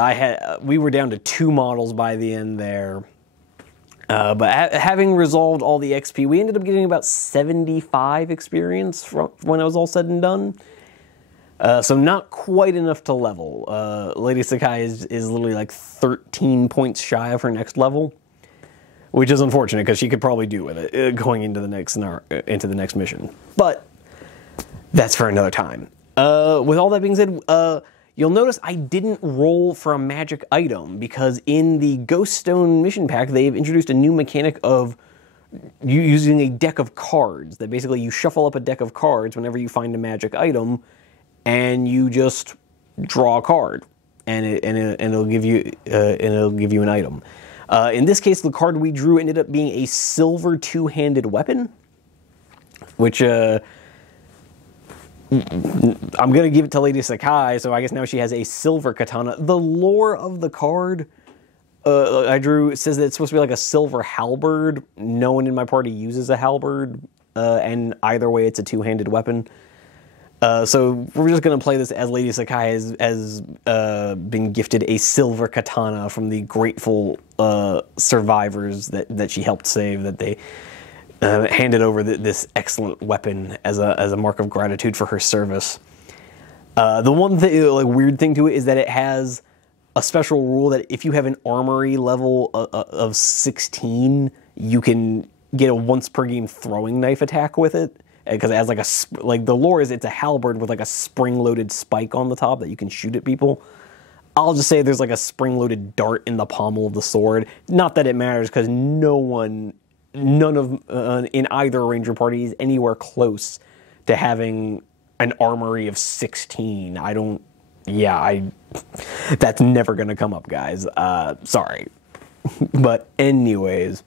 We were down to 2 models by the end there. But having resolved all the XP, we ended up getting about 75 experience when it was all said and done. So not quite enough to level. Lady Sakai is literally like 13 points shy of her next level, which is unfortunate because she could probably do with it going into the next mission. But that's for another time. With all that being said, you'll notice I didn't roll for a magic item because in the Ghost Stone mission pack, they've introduced a new mechanic of using a deck of cards. That basically you shuffle up a deck of cards whenever you find a magic item, and you just draw a card, and it'll give you an item. In this case, the card we drew ended up being a silver 2-handed weapon, which I'm gonna give it to Lady Sakai. So I guess now she has a silver katana. The lore of the card I drew says that it's supposed to be like a silver halberd. No one in my party uses a halberd, and either way, it's a 2-handed weapon. So we're just going to play this as Lady Sakai has been gifted a silver katana from the grateful survivors that she helped save, that they handed over this excellent weapon as a mark of gratitude for her service. The one thing, weird thing to it is that it has a special rule that if you have an armory level of 16, you can get a once per game throwing knife attack with it. Because it has the lore is it's a halberd with like a spring-loaded spike on the top that you can shoot at people. I'll just say there's like a spring-loaded dart in the pommel of the sword. Not that it matters, because none of in either ranger party is anywhere close to having an armory of 16. That's never gonna come up, guys. Sorry. But anyways,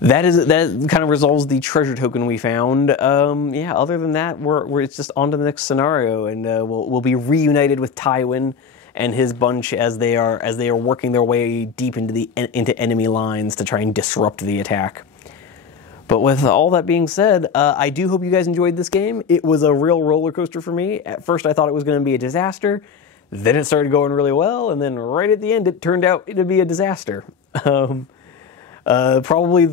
that kind of resolves the treasure token we found. Yeah, other than that, it's just on to the next scenario, and we'll be reunited with Tywin and his bunch as they are working their way deep into enemy lines to try and disrupt the attack. But with all that being said, I do hope you guys enjoyed this game. It was a real roller coaster for me. At first, I thought it was going to be a disaster. Then it started going really well, and then right at the end, it turned out to be a disaster. Probably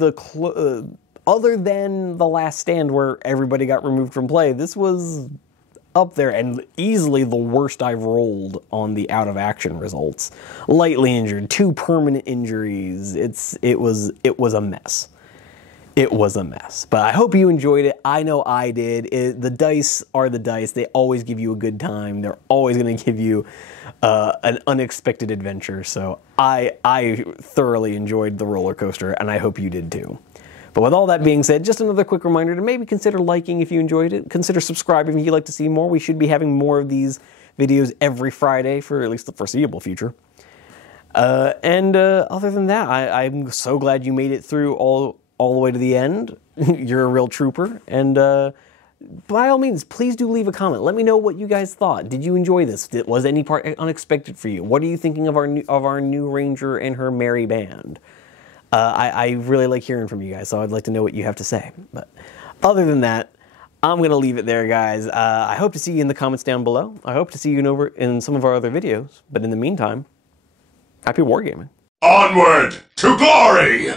other than The Last Stand, where everybody got removed from play, this was up there and easily the worst I've rolled on the out of action results. Lightly injured, 2 permanent injuries. It was a mess. It was a mess, but I hope you enjoyed it. I know I did. The dice are the dice. They always give you a good time. They're always going to give you an unexpected adventure. So I thoroughly enjoyed the roller coaster, and I hope you did too. But with all that being said, just another quick reminder to maybe consider liking if you enjoyed it. Consider subscribing if you'd like to see more. We should be having more of these videos every Friday for at least the foreseeable future. Other than that, I'm so glad you made it through all the way to the end. You're a real trooper. And by all means, please do leave a comment. Let me know what you guys thought. Did you enjoy this? Was any part unexpected for you? What are you thinking of our new ranger and her merry band? I really like hearing from you guys, so I'd like to know what you have to say. But other than that, I'm going to leave it there, guys. I hope to see you in the comments down below. I hope to see you in some of our other videos. But in the meantime, happy wargaming. Onward to glory!